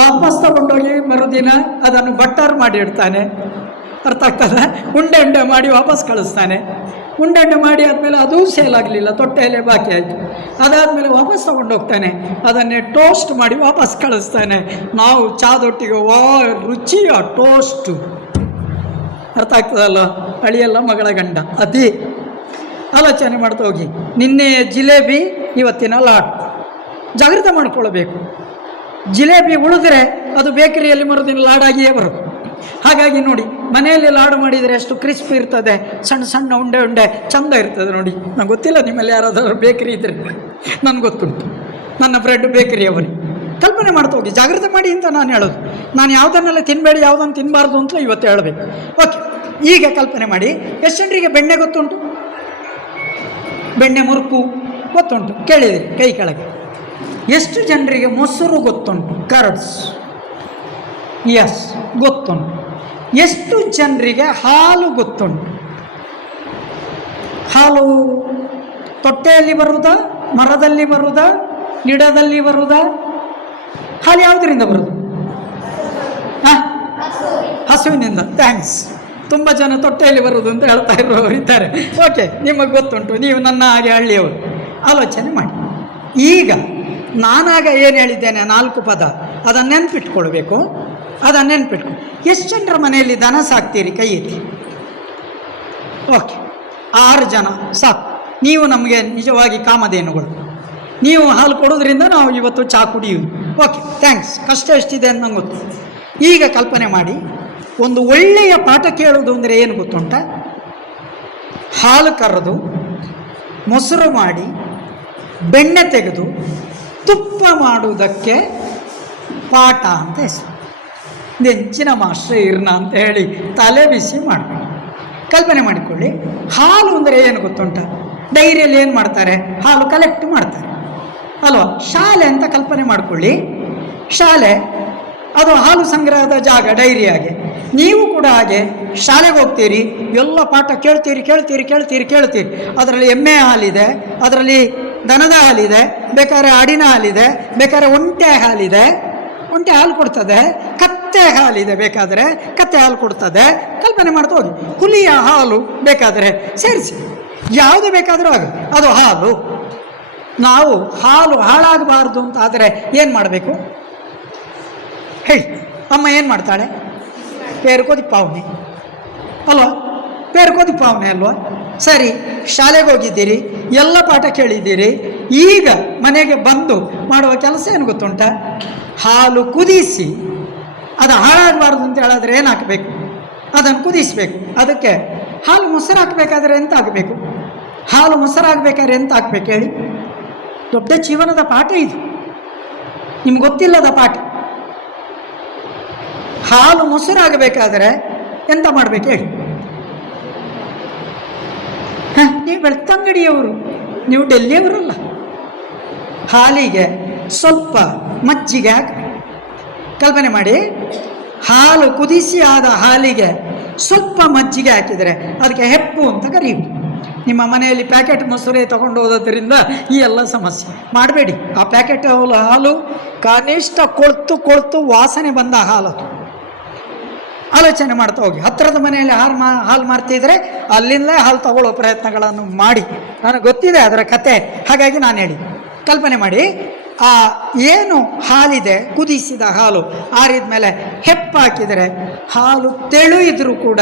ವಾಪಸ್ ತಗೊಂಡೋಗಿ ಮರುದಿನ ಅದನ್ನು ಬಟರ್ ಮಾಡಿ ಇಡ್ತಾನೆ. ಅರ್ಥ ಆಗ್ತದೆ? ಉಂಡೆ ಉಂಡೆ ಮಾಡಿ ವಾಪಸ್ ಕಳಿಸ್ತಾನೆ. ಉಂಡೆ ಉಂಡೆ ಮಾಡಿ ಆದಮೇಲೆ ಅದೂ ಸೇಲ್ ಆಗಲಿಲ್ಲ, ತೊಟ್ಟೆಯಲ್ಲೇ ಬಾಕಿ ಆಯಿತು. ಅದಾದಮೇಲೆ ವಾಪಸ್ ತೊಗೊಂಡೋಗ್ತಾನೆ, ಅದನ್ನೇ ಟೋಸ್ಟ್ ಮಾಡಿ ವಾಪಸ್ ಕಳಿಸ್ತಾನೆ. ನಾವು ಚಾದೊಟ್ಟಿಗೆ ರುಚಿಯ ಟೋಸ್ಟು. ಅರ್ಥ ಆಗ್ತದಲ್ಲ? ಅಳಿಯಲ್ಲ ಮಗಳ ಗಂಡ ಅತಿ ಆಲೋಚನೆ ಮಾಡ್ತಾ ಹೋಗಿ. ನಿನ್ನೆಯ ಜಿಲೇಬಿ ಇವತ್ತಿನ ಲಾಡು. ಜಾಗೃತ ಮಾಡಿಕೊಳ್ಳಬೇಕು. ಜಿಲೇಬಿ ಉಳಿದ್ರೆ ಅದು ಬೇಕರಿಯಲ್ಲಿ ಮರುದಿನ ಲಾಡಾಗಿಯೇ ಬರುತ್ತೆ. ಹಾಗಾಗಿ ನೋಡಿ, ಮನೆಯಲ್ಲಿ ಲಾಡು ಮಾಡಿದರೆ ಎಷ್ಟು ಕ್ರಿಸ್ಪಿ ಇರ್ತದೆ, ಸಣ್ಣ ಸಣ್ಣ ಉಂಡೆ ಉಂಡೆ ಚಂದ ಇರ್ತದೆ ನೋಡಿ. ನಂಗೆ ಗೊತ್ತಿಲ್ಲ ನಿಮ್ಮಲ್ಲಿ ಯಾರಾದರೂ ಬೇಕರಿ ಇದ್ದರೆ, ನನಗೆ ಗೊತ್ತುಂಟು. ನನ್ನ ಫ್ರೆಂಡ್ ಬೇಕರಿಯವರಿಗೆ ಕಲ್ಪನೆ ಮಾಡ್ತಾ ಹೋಗಿ. ಜಾಗೃತ ಮಾಡಿ ಅಂತ ನಾನು ಹೇಳೋದು. ನಾನು ಯಾವುದನ್ನೆಲ್ಲ ತಿನ್ನಬೇಡಿ, ಯಾವುದನ್ನು ತಿನ್ನಬಾರ್ದು ಅಂತ ಇವತ್ತು ಹೇಳಬೇಕು. ಓಕೆ, ಈಗ ಕಲ್ಪನೆ ಮಾಡಿ. ಎಷ್ಟು ಜನರಿಗೆ ಬೆಣ್ಣೆ ಗೊತ್ತುಂಟು? ಬೆಣ್ಣೆ ಮುರುಕು ಗೊತ್ತುಂಟು? ಕೇಳಿದಿರಿ ಕೈ ಕೆಳಗೆ. ಎಷ್ಟು ಜನರಿಗೆ ಮೊಸರು ಗೊತ್ತುಂಟು? ಕರ್ಡ್ಸ್. ಎಸ್, ಗೊತ್ತುಂಟು. ಎಷ್ಟು ಜನರಿಗೆ ಹಾಲು ಗೊತ್ತುಂಟು? ಹಾಲು ತೊಟ್ಟೆಯಲ್ಲಿ ಬರುವುದಾ, ಮರದಲ್ಲಿ ಬರುವುದಾ, ಗಿಡದಲ್ಲಿ ಬರುವುದಾ? ಹಾಲು ಯಾವುದರಿಂದ ಬರುವುದು? ಹಸುವಿನಿಂದ. ಥ್ಯಾಂಕ್ಸ್. ತುಂಬ ಜನ ತೊಟ್ಟೆಯಲ್ಲಿ ಬರುವುದು ಅಂತ ಹೇಳ್ತಾ ಇರೋರು ಇದ್ದಾರೆ. ಓಕೆ, ನಿಮಗೆ ಗೊತ್ತುಂಟು. ನೀವು ನನ್ನ ಹಾಗೆ ಹಳ್ಳಿಯವರು. ಆಲೋಚನೆ ಮಾಡಿ. ಈಗ ನಾನಾಗ ಏನು ಹೇಳಿದ್ದೇನೆ 4 ಪದ, ಅದನ್ನು ನೆನ್ಪಿಟ್ಕೊಳ್ಬೇಕು. ಅದನ್ನು ನೆನ್ಪಿಟ್ಕೊಂಡು ಎಷ್ಟು ಜನರ ಮನೆಯಲ್ಲಿ ದನ ಸಾಕ್ತೀರಿ? ಕೈ ಎತ್ತಿ. ಓಕೆ, 6 ಜನ ಸಾಕು. ನೀವು ನಮಗೆ ನಿಜವಾಗಿ ಕಾಮಧೇನುಗಳು. ನೀವು ಹಾಲು ಕೊಡೋದ್ರಿಂದ ನಾವು ಇವತ್ತು ಚಾ ಕುಡಿಯುವುದು. Okay, thanks. ಕಷ್ಟ ಎಷ್ಟಿದೆ ಅಂತ ನಂಗೆ ಗೊತ್ತು. ಈಗ ಕಲ್ಪನೆ ಮಾಡಿ, ಒಂದು ಒಳ್ಳೆಯ ಪಾಠ ಕೇಳೋದು ಅಂದರೆ ಏನು ಗೊತ್ತುಂಟ? ಹಾಲು ಕರೆದು, ಮೊಸರು ಮಾಡಿ, ಬೆಣ್ಣೆ ತೆಗೆದು, ತುಪ್ಪ ಮಾಡುವುದಕ್ಕೆ ಪಾಠ ಅಂತ ಹೆಸರು. ನೆಂಚಿನ ಮಾಸ್ಟರ್ ಇರ್ನ ಅಂತ ಹೇಳಿ ತಲೆ ಬಿಸಿ ಮಾಡಬೇಡಿ. ಕಲ್ಪನೆ ಮಾಡಿಕೊಳ್ಳಿ. ಹಾಲು ಅಂದರೆ ಏನು ಗೊತ್ತುಂಟ? ಡೈರಿಯಲ್ಲಿ ಏನು ಮಾಡ್ತಾರೆ? ಹಾಲು ಕಲೆಕ್ಟ್ ಮಾಡ್ತಾರೆ ಅಲ್ವಾ? ಶಾಲೆ ಅಂತ ಕಲ್ಪನೆ ಮಾಡಿಕೊಳ್ಳಿ. ಶಾಲೆ ಅದು ಹಾಲು ಸಂಗ್ರಹದ ಜಾಗ, ಡೈರಿಯಾಗೆ. ನೀವು ಕೂಡ ಹಾಗೆ ಶಾಲೆಗೆ ಹೋಗ್ತೀರಿ, ಎಲ್ಲ ಪಾಠ ಕೇಳ್ತೀರಿ. ಅದರಲ್ಲಿ ಎಮ್ಮೆ ಹಾಲಿದೆ, ಅದರಲ್ಲಿ ದನದ ಹಾಲಿದೆ, ಬೇಕಾದ್ರೆ ಆಡಿನ ಹಾಲಿದೆ, ಬೇಕಾದ್ರೆ ಒಂಟೆ ಹಾಲಿದೆ, ಒಂಟೆ ಹಾಲು ಕೊಡ್ತದೆ. ಕತ್ತೆ ಹಾಲಿದೆ, ಬೇಕಾದರೆ ಕತ್ತೆ ಹಾಲು ಕೊಡ್ತದೆ. ಕಲ್ಪನೆ ಮಾಡ್ತಾ ಹೋಗಿ. ಹುಲಿಯ ಹಾಲು ಬೇಕಾದರೆ ಸೇರಿಸಿ, ಯಾವುದು ಬೇಕಾದರೂ ಆಗ ಅದು ಹಾಲು. ನಾವು ಹಾಲು ಹಾಳಾಗಬಾರ್ದು ಅಂತ ಆದರೆ ಏನು ಮಾಡಬೇಕು ಹೇಳಿ? ಅಮ್ಮ ಏನು ಮಾಡ್ತಾಳೆ? ಪೇರ್ಕೋದಿಪ್ಪಾವನೆ ಅಲ್ವಾ? ಪೇರ್ಕೋದಿಪ್ಪಾವನೆ ಅಲ್ವಾ? ಸರಿ, ಶಾಲೆಗೆ ಹೋಗಿದ್ದೀರಿ, ಎಲ್ಲ ಪಾಠ ಕೇಳಿದ್ದೀರಿ. ಈಗ ಮನೆಗೆ ಬಂದು ಮಾಡುವ ಕೆಲಸ ಏನು ಗೊತ್ತುಂಟ? ಹಾಲು ಕುದಿಸಿ, ಅದು ಹಾಳಾಗಬಾರ್ದು ಅಂತ ಹೇಳಿದ್ರೆ ಏನು ಹಾಕಬೇಕು? ಅದನ್ನು ಕುದಿಸಬೇಕು. ಅದಕ್ಕೆ ಹಾಲು ಮೊಸರು ಹಾಕಬೇಕಾದ್ರೆ ಎಂತ ಹಾಕಬೇಕು? ಹಾಲು ಮೊಸರು ಹಾಕಬೇಕಾದ್ರೆ ಎಂತ ಹಾಕ್ಬೇಕು ಹೇಳಿ? ದೊಡ್ಡ ಜೀವನದ ಪಾಠ ಇದು, ನಿಮ್ಗೆ ಗೊತ್ತಿಲ್ಲದ ಪಾಠ. ಹಾಲು ಮೊಸರು ಆಗಬೇಕಾದ್ರೆ ಎಂತ ಮಾಡಬೇಕು ಹೇಳಿ? ನೀವು ಬೆಳ್ತಂಗಡಿಯವರು, ನೀವು ಡೆಲ್ಲಿಯವರಲ್ಲ. ಹಾಲಿಗೆ ಸ್ವಲ್ಪ ಮಜ್ಜಿಗೆ ಹಾಕಿ. ಕಲ್ಪನೆ ಮಾಡಿ, ಹಾಲು ಕುದಿಸಿ ಆದ ಹಾಲಿಗೆ ಸ್ವಲ್ಪ ಮಜ್ಜಿಗೆ ಹಾಕಿದರೆ ಅದಕ್ಕೆ ಹೆಪ್ಪು ಅಂತ ಕರೆಯುವುದು. ನಿಮ್ಮ ಮನೆಯಲ್ಲಿ ಪ್ಯಾಕೆಟ್ ಮೊಸರೇ ತಗೊಂಡು ಹೋಗೋದ್ರಿಂದ ಈ ಎಲ್ಲ ಸಮಸ್ಯೆ ಮಾಡಬೇಡಿ. ಆ ಪ್ಯಾಕೆಟ್ ಹಾಲು ಕನಿಷ್ಠ ಕೊಳ್ತು ವಾಸನೆ ಬಂದ ಹಾಲು. ಆಲೋಚನೆ ಮಾಡ್ತಾ ಹೋಗಿ. ಹತ್ತಿರದ ಮನೆಯಲ್ಲಿ ಹಾಲು ಮಾರ್ತಿದ್ರೆ ಅಲ್ಲಿಂದಲೇ ಹಾಲು ತಗೊಳ್ಳೋ ಪ್ರಯತ್ನಗಳನ್ನು ಮಾಡಿ. ನನಗೆ ಗೊತ್ತಿದೆ ಅದರ ಕತೆ, ಹಾಗಾಗಿ ನಾನು ಹೇಳಿ. ಕಲ್ಪನೆ ಮಾಡಿ, ಆ ಏನು ಹಾಲಿದೆ, ಕುದಿಸಿದ ಹಾಲು ಆರಿದ ಮೇಲೆ ಹೆಪ್ಪು ಹಾಕಿದರೆ ಹಾಲು ತೆಳು ಇದ್ರೂ ಕೂಡ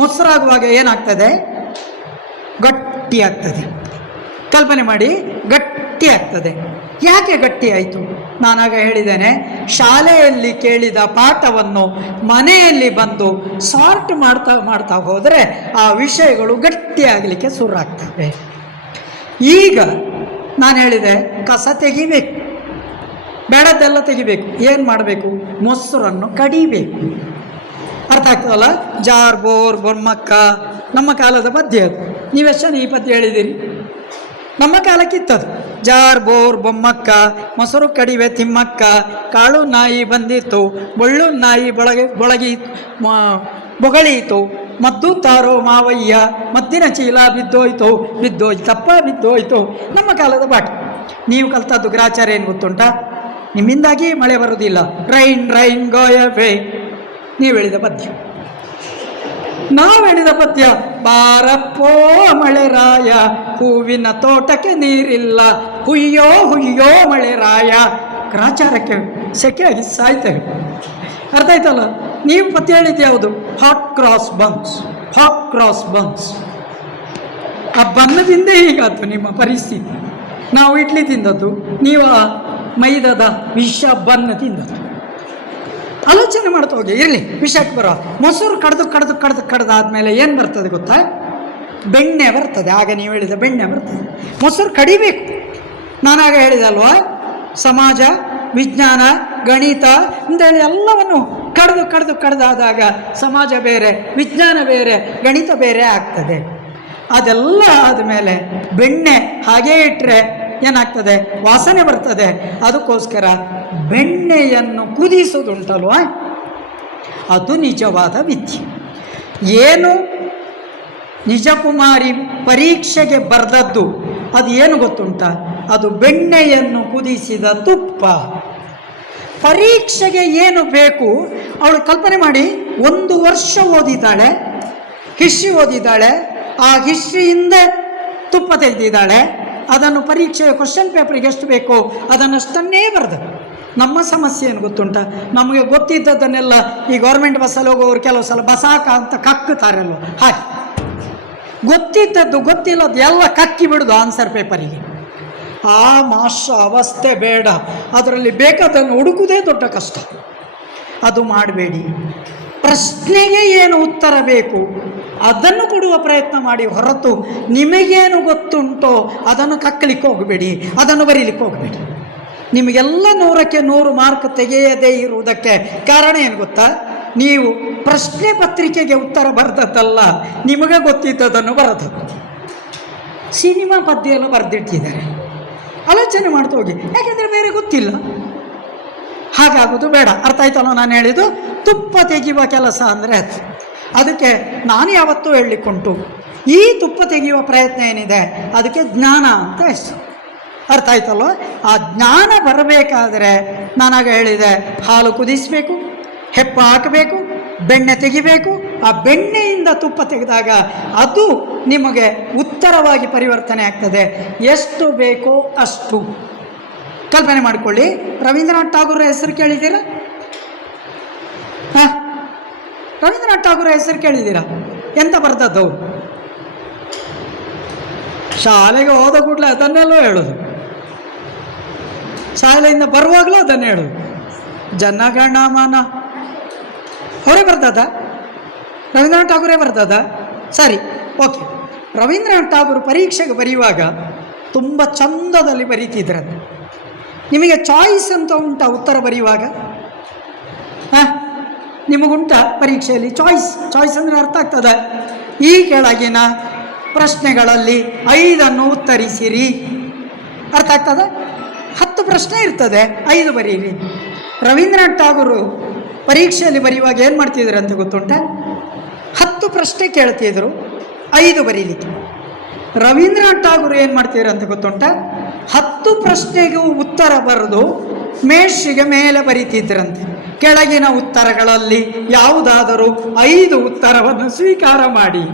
ಮೊಸರಾಗುವಾಗ ಏನಾಗ್ತದೆ? ಗಟ್ಟಿ ಆಗ್ತದೆ. ಕಲ್ಪನೆ ಮಾಡಿ, ಗಟ್ಟಿ ಆಗ್ತದೆ. ಯಾಕೆ ಗಟ್ಟಿ ಆಯಿತು? ನಾನಾಗ ಹೇಳಿದ್ದೇನೆ, ಶಾಲೆಯಲ್ಲಿ ಕೇಳಿದ ಪಾಠವನ್ನು ಮನೆಯಲ್ಲಿ ಬಂದು ಸಾರ್ಟ್ ಮಾಡ್ತಾ ಹೋದರೆ ಆ ವಿಷಯಗಳು ಗಟ್ಟಿಯಾಗಲಿಕ್ಕೆ ಶುರು ಆಗ್ತವೆ. ಈಗ ನಾನು ಹೇಳಿದೆ ಕಸ ತೆಗಿಬೇಕು, ಬೇಡದ್ದೆಲ್ಲ ತೆಗಿಬೇಕು. ಏನು ಮಾಡಬೇಕು? ಮೊಸರನ್ನು ಕಡಿಬೇಕು. ಅರ್ಥ ಆಗ್ತದಲ್ಲ? ಜಾರ್ ಬೋರ್ ಬೊಮ್ಮಕ್ಕ ನಮ್ಮ ಕಾಲದ ಪದ್ಯ ಅದು. ನೀವೆಷ್ಟು ಈ ಪದ್ಯ ಹೇಳಿದ್ದೀರಿ? ನಮ್ಮ ಕಾಲಕ್ಕಿತ್ತದು. ಜಾರ್ ಬೋರ್ ಬೊಮ್ಮಕ್ಕ, ಮೊಸರು ಕಡಿವೆ ತಿಮ್ಮಕ್ಕ, ಕಾಳು ನಾಯಿ ಬಂದಿತ್ತು, ಬೊಳ್ಳು ನಾಯಿ ಬೊಗಳೀತು, ಮದ್ದು ತಾರೋ ಮಾವಯ್ಯ, ಮದ್ದಿನ ಚೀಲ ಬಿದ್ದೋಯ್ತಪ್ಪ ಬಿದ್ದೋಯ್ತು. ನಮ್ಮ ಕಾಲದ ಪಾಠ. ನೀವು ಕಲ್ತದ್ದು ಗ್ರಾಚಾರ ಏನು ಗೊತ್ತುಂಟಾ? ನಿಮ್ಮಿಂದಾಗಿ ಮಳೆ ಬರುವುದಿಲ್ಲ. ರೈನ್ ರೈನ್ ಗೋಯವೇ ನೀವು ಹೇಳಿದ ಪದ್ಯ. ನಾವು ಹೇಳಿದ ಪದ್ಯ ಬಾರಪ್ಪೋ ಮಳೆ ರಾಯ, ಹೂವಿನ ತೋಟಕ್ಕೆ ನೀರಿಲ್ಲ, ಹುಯ್ಯೋ ಹುಯ್ಯೋ ಮಳೆ ರಾಯ. ಗ್ರಾಚಾರಕ್ಕೆ ಸೆಕೆಯಾಗಿ ಸಾಯ್ತೇವೆ. ಅರ್ಥ ಆಯ್ತಲ್ಲ? ನೀವು ಪದ್ಯ ಹೇಳಿದ್ದು ಯಾವುದು? Hot cross buns, hot cross buns. ಆ ಬನ್ನದಿಂದ ಹೀಗಾಯ್ತು ನಿಮ್ಮ ಪರಿಸ್ಥಿತಿ. ನಾವು ಇಡ್ಲಿ ತಿಂದದ್ದು, ನೀವು ಮೈದಾದ ವಿಷ ಬನ್ನ ತಿಂದದ್ದು. ಆಲೋಚನೆ ಮಾಡ್ತಾ ಹೋಗಿ. ಇರಲಿ, ವಿಷಯಕ್ಕೆ ಬರೋ. ಮೊಸರು ಕಡ್ದಾದ್ಮೇಲೆ ಏನು ಬರ್ತದೆ ಗೊತ್ತಾ? ಬೆಣ್ಣೆ ಬರ್ತದೆ. ಆಗ ನೀವು ಹೇಳಿದ ಬೆಣ್ಣೆ ಬರ್ತದೆ. ಮೊಸರು ಕಡಿಬೇಕು. ನಾನಾಗ ಹೇಳಿದೆ ಅಲ್ವಾ, ಸಮಾಜ, ವಿಜ್ಞಾನ, ಗಣಿತ ಅಂತೇಳಿ ಎಲ್ಲವನ್ನು ಕಡ್ದಾದಾಗ ಸಮಾಜ ಬೇರೆ, ವಿಜ್ಞಾನ ಬೇರೆ, ಗಣಿತ ಬೇರೆ ಆಗ್ತದೆ. ಅದೆಲ್ಲ ಆದಮೇಲೆ ಬೆಣ್ಣೆ ಹಾಗೇ ಇಟ್ಟರೆ ಏನಾಗ್ತದೆ? ವಾಸನೆ ಬರ್ತದೆ. ಅದಕ್ಕೋಸ್ಕರ ಬೆಣ್ಣೆಯನ್ನು ಕುದಿಸೋದುಂಟಲ್ವ, ಅದು ನಿಜವಾದ ವಿದ್ಯೆ. ಏನು ನಿಜಕುಮಾರಿ ಪರೀಕ್ಷೆಗೆ ಬರೆದದ್ದು ಅದು ಏನು ಗೊತ್ತುಂಟ? ಅದು ಬೆಣ್ಣೆಯನ್ನು ಕುದಿಸಿದ ತುಪ್ಪ. ಪರೀಕ್ಷೆಗೆ ಏನು ಬೇಕು ಅವಳು ಕಲ್ಪನೆ ಮಾಡಿ. 1 ವರ್ಷ ಓದಿದ್ದಾಳೆ, ಹಿಸ್ಟ್ರಿ ಓದಿದ್ದಾಳೆ, ಆ ಹಿಸ್ಟ್ರಿಯಿಂದ ತುಪ್ಪ ತೆಗೆದಿದ್ದಾಳೆ. ಅದನ್ನು ಪರೀಕ್ಷೆಯ ಕ್ವಶನ್ ಪೇಪರಿಗೆ ಎಷ್ಟು ಬೇಕೋ ಅದನ್ನಷ್ಟನ್ನೇ ಬರೆದು. ನಮ್ಮ ಸಮಸ್ಯೆ ಏನು ಗೊತ್ತುಂಟ? ನಮಗೆ ಗೊತ್ತಿದ್ದದನ್ನೆಲ್ಲ ಈ ಗೌರ್ಮೆಂಟ್ ಬಸ್ಸಲ್ಲಿ ಹೋಗೋರು ಕೆಲವು ಸಲ ಬಸಾಕ ಅಂತ ಕಕ್ಕುತ್ತಾರಲ್ವ, ಹಾಗೆ ಗೊತ್ತಿದ್ದದ್ದು ಗೊತ್ತಿಲ್ಲದ್ದು ಎಲ್ಲ ಕಕ್ಕಿ ಬಿಡೋದು ಆನ್ಸರ್ ಪೇಪರಿಗೆ. ಆ ಅವಸ್ಥೆ ಬೇಡ. ಅದರಲ್ಲಿ ಬೇಕಾದನ್ನು ಹುಡುಕುವುದೇ ದೊಡ್ಡ ಕಷ್ಟ. ಅದು ಮಾಡಬೇಡಿ. ಪ್ರಶ್ನೆಗೆ ಏನು ಉತ್ತರ ಬೇಕು ಅದನ್ನು ಕೊಡುವ ಪ್ರಯತ್ನ ಮಾಡಿ, ಹೊರತು ನಿಮಗೇನು ಗೊತ್ತುಂಟೋ ಅದನ್ನು ಕಕ್ಕಲಿಕ್ಕೆ ಹೋಗಬೇಡಿ, ಅದನ್ನು ಬರೀಲಿಕ್ಕೆ ಹೋಗಬೇಡಿ. ನಿಮಗೆಲ್ಲ 100ಕ್ಕೆ 100 ಮಾರ್ಕ್ ತೆಗೆಯದೇ ಇರುವುದಕ್ಕೆ ಕಾರಣ ಏನು ಗೊತ್ತಾ? ನೀವು ಪ್ರಶ್ನೆ ಪತ್ರಿಕೆಗೆ ಉತ್ತರ ಬರೆದದ್ದಲ್ಲ, ನಿಮಗೆ ಗೊತ್ತಿದ್ದದನ್ನು ಬರೆದದ್ದು. ಸಿನಿಮಾ ಪದ್ಯ ಎಲ್ಲ ಬರೆದಿಟ್ಟಿದ್ದಾರೆ. ಆಲೋಚನೆ ಮಾಡ್ತಾ ಹೋಗಿ, ಯಾಕೆಂದರೆ ಬೇರೆ ಗೊತ್ತಿಲ್ಲ. ಹಾಗಾಗೋದು ಬೇಡ. ಅರ್ಥ ಆಯ್ತಲ್ಲ ನಾನು ಹೇಳಿದ್ದು? ತುಪ್ಪ ತೆಗೆಯುವ ಕೆಲಸ ಅಂದರೆ ಅದು. ಅದಕ್ಕೆ ನಾನು ಯಾವತ್ತೂ ಹೇಳಲಿಕ್ಕುಂಟು, ಈ ತುಪ್ಪ ತೆಗೆಯುವ ಪ್ರಯತ್ನ ಏನಿದೆ ಅದಕ್ಕೆ ಜ್ಞಾನ ಅಂತ ಹೆಸರು. ಅರ್ಥ ಆಯ್ತಲ್ವ? ಆ ಜ್ಞಾನ ಬರಬೇಕಾದರೆ ನಾನಾಗ ಹೇಳಿದೆ, ಹಾಲು ಕುದಿಸಬೇಕು, ಹೆಪ್ಪ ಹಾಕಬೇಕು, ಬೆಣ್ಣೆ ತೆಗಿಬೇಕು. ಆ ಬೆಣ್ಣೆಯಿಂದ ತುಪ್ಪ ತೆಗೆದಾಗ ಅದು ನಿಮಗೆ ಉತ್ತರವಾಗಿ ಪರಿವರ್ತನೆ ಆಗ್ತದೆ. ಎಷ್ಟು ಬೇಕೋ ಅಷ್ಟು. ಕಲ್ಪನೆ ಮಾಡಿಕೊಳ್ಳಿ. ರವೀಂದ್ರನಾಥ್ ಠಾಗೂರ್ ಹೆಸರು ಕೇಳಿದ್ದೀರಾ? ಹಾಂ, ರವೀಂದ್ರನಾಥ್ ಠಾಗೂರ್ ಹೆಸರು ಕೇಳಿದ್ದೀರಾ? ಎಂತ ಬರ್ತದವರು? ಶಾಲೆಗೆ ಹೋದ ಕೂಡಲೇ ಅದನ್ನೆಲ್ಲ ಹೇಳೋದು, ಶಾಲೆಯಿಂದ ಬರುವಾಗಲೂ ಅದನ್ನು ಹೇಳೋದು. ಜನಗಣಮನ ಅವರೇ ಬರ್ತದ? ರವೀಂದ್ರನಾಥ್ ಠಾಗೂರೇ ಬರ್ತದ? ಸರಿ, ಓಕೆ. ರವೀಂದ್ರನಾಥ್ ಠಾಗೂರ್ ಪರೀಕ್ಷೆಗೆ ಬರೆಯುವಾಗ ತುಂಬ ಚಂದದಲ್ಲಿ ಬರೀತಿದ್ರಂತೆ. ನಿಮಗೆ ಚಾಯ್ಸ್ ಅಂತ ಉಂಟಾ ಉತ್ತರ ಬರೆಯುವಾಗ? ಹಾಂ, ನಿಮಗುಂಟ ಪರೀಕ್ಷೆಯಲ್ಲಿ ಚಾಯ್ಸ್ ಅಂದರೆ ಅರ್ಥ ಆಗ್ತದೆ? ಈ ಕೆಳಗಿನ ಪ್ರಶ್ನೆಗಳಲ್ಲಿ 5 ಉತ್ತರಿಸಿರಿ. ಅರ್ಥ ಆಗ್ತದೆ? 10 ಪ್ರಶ್ನೆ ಇರ್ತದೆ, 5 ಬರೀರಿ. ರವೀಂದ್ರನಾಥ್ ಠಾಗೂರು ಪರೀಕ್ಷೆಯಲ್ಲಿ ಬರೆಯುವಾಗ ಏನು ಮಾಡ್ತಿದ್ರು ಅಂತ ಗೊತ್ತುಂಟ? 10 ಪ್ರಶ್ನೆ ಕೇಳ್ತಿದ್ರು, 5 ಬರೀಲಿಕ್ಕೆ. ರವೀಂದ್ರನಾಥ್ ಠಾಗೂರು ಏನು ಮಾಡ್ತಿದ್ರು ಅಂತ ಗೊತ್ತುಂಟ? 10 ಪ್ರಶ್ನೆಗೂ ಉತ್ತರ ಬರೆದು ಮೇಷ್ರಿಗೆ ಮೇಲೆ ಬರೀತಿದ್ರಂತೆ. ಕೆಳಗಿನ ಉತ್ತರಗಳಲ್ಲಿ ಯಾವುದಾದರೂ 5 ಉತ್ತರವನ್ನು ಸ್ವೀಕಾರ ಮಾಡಿ.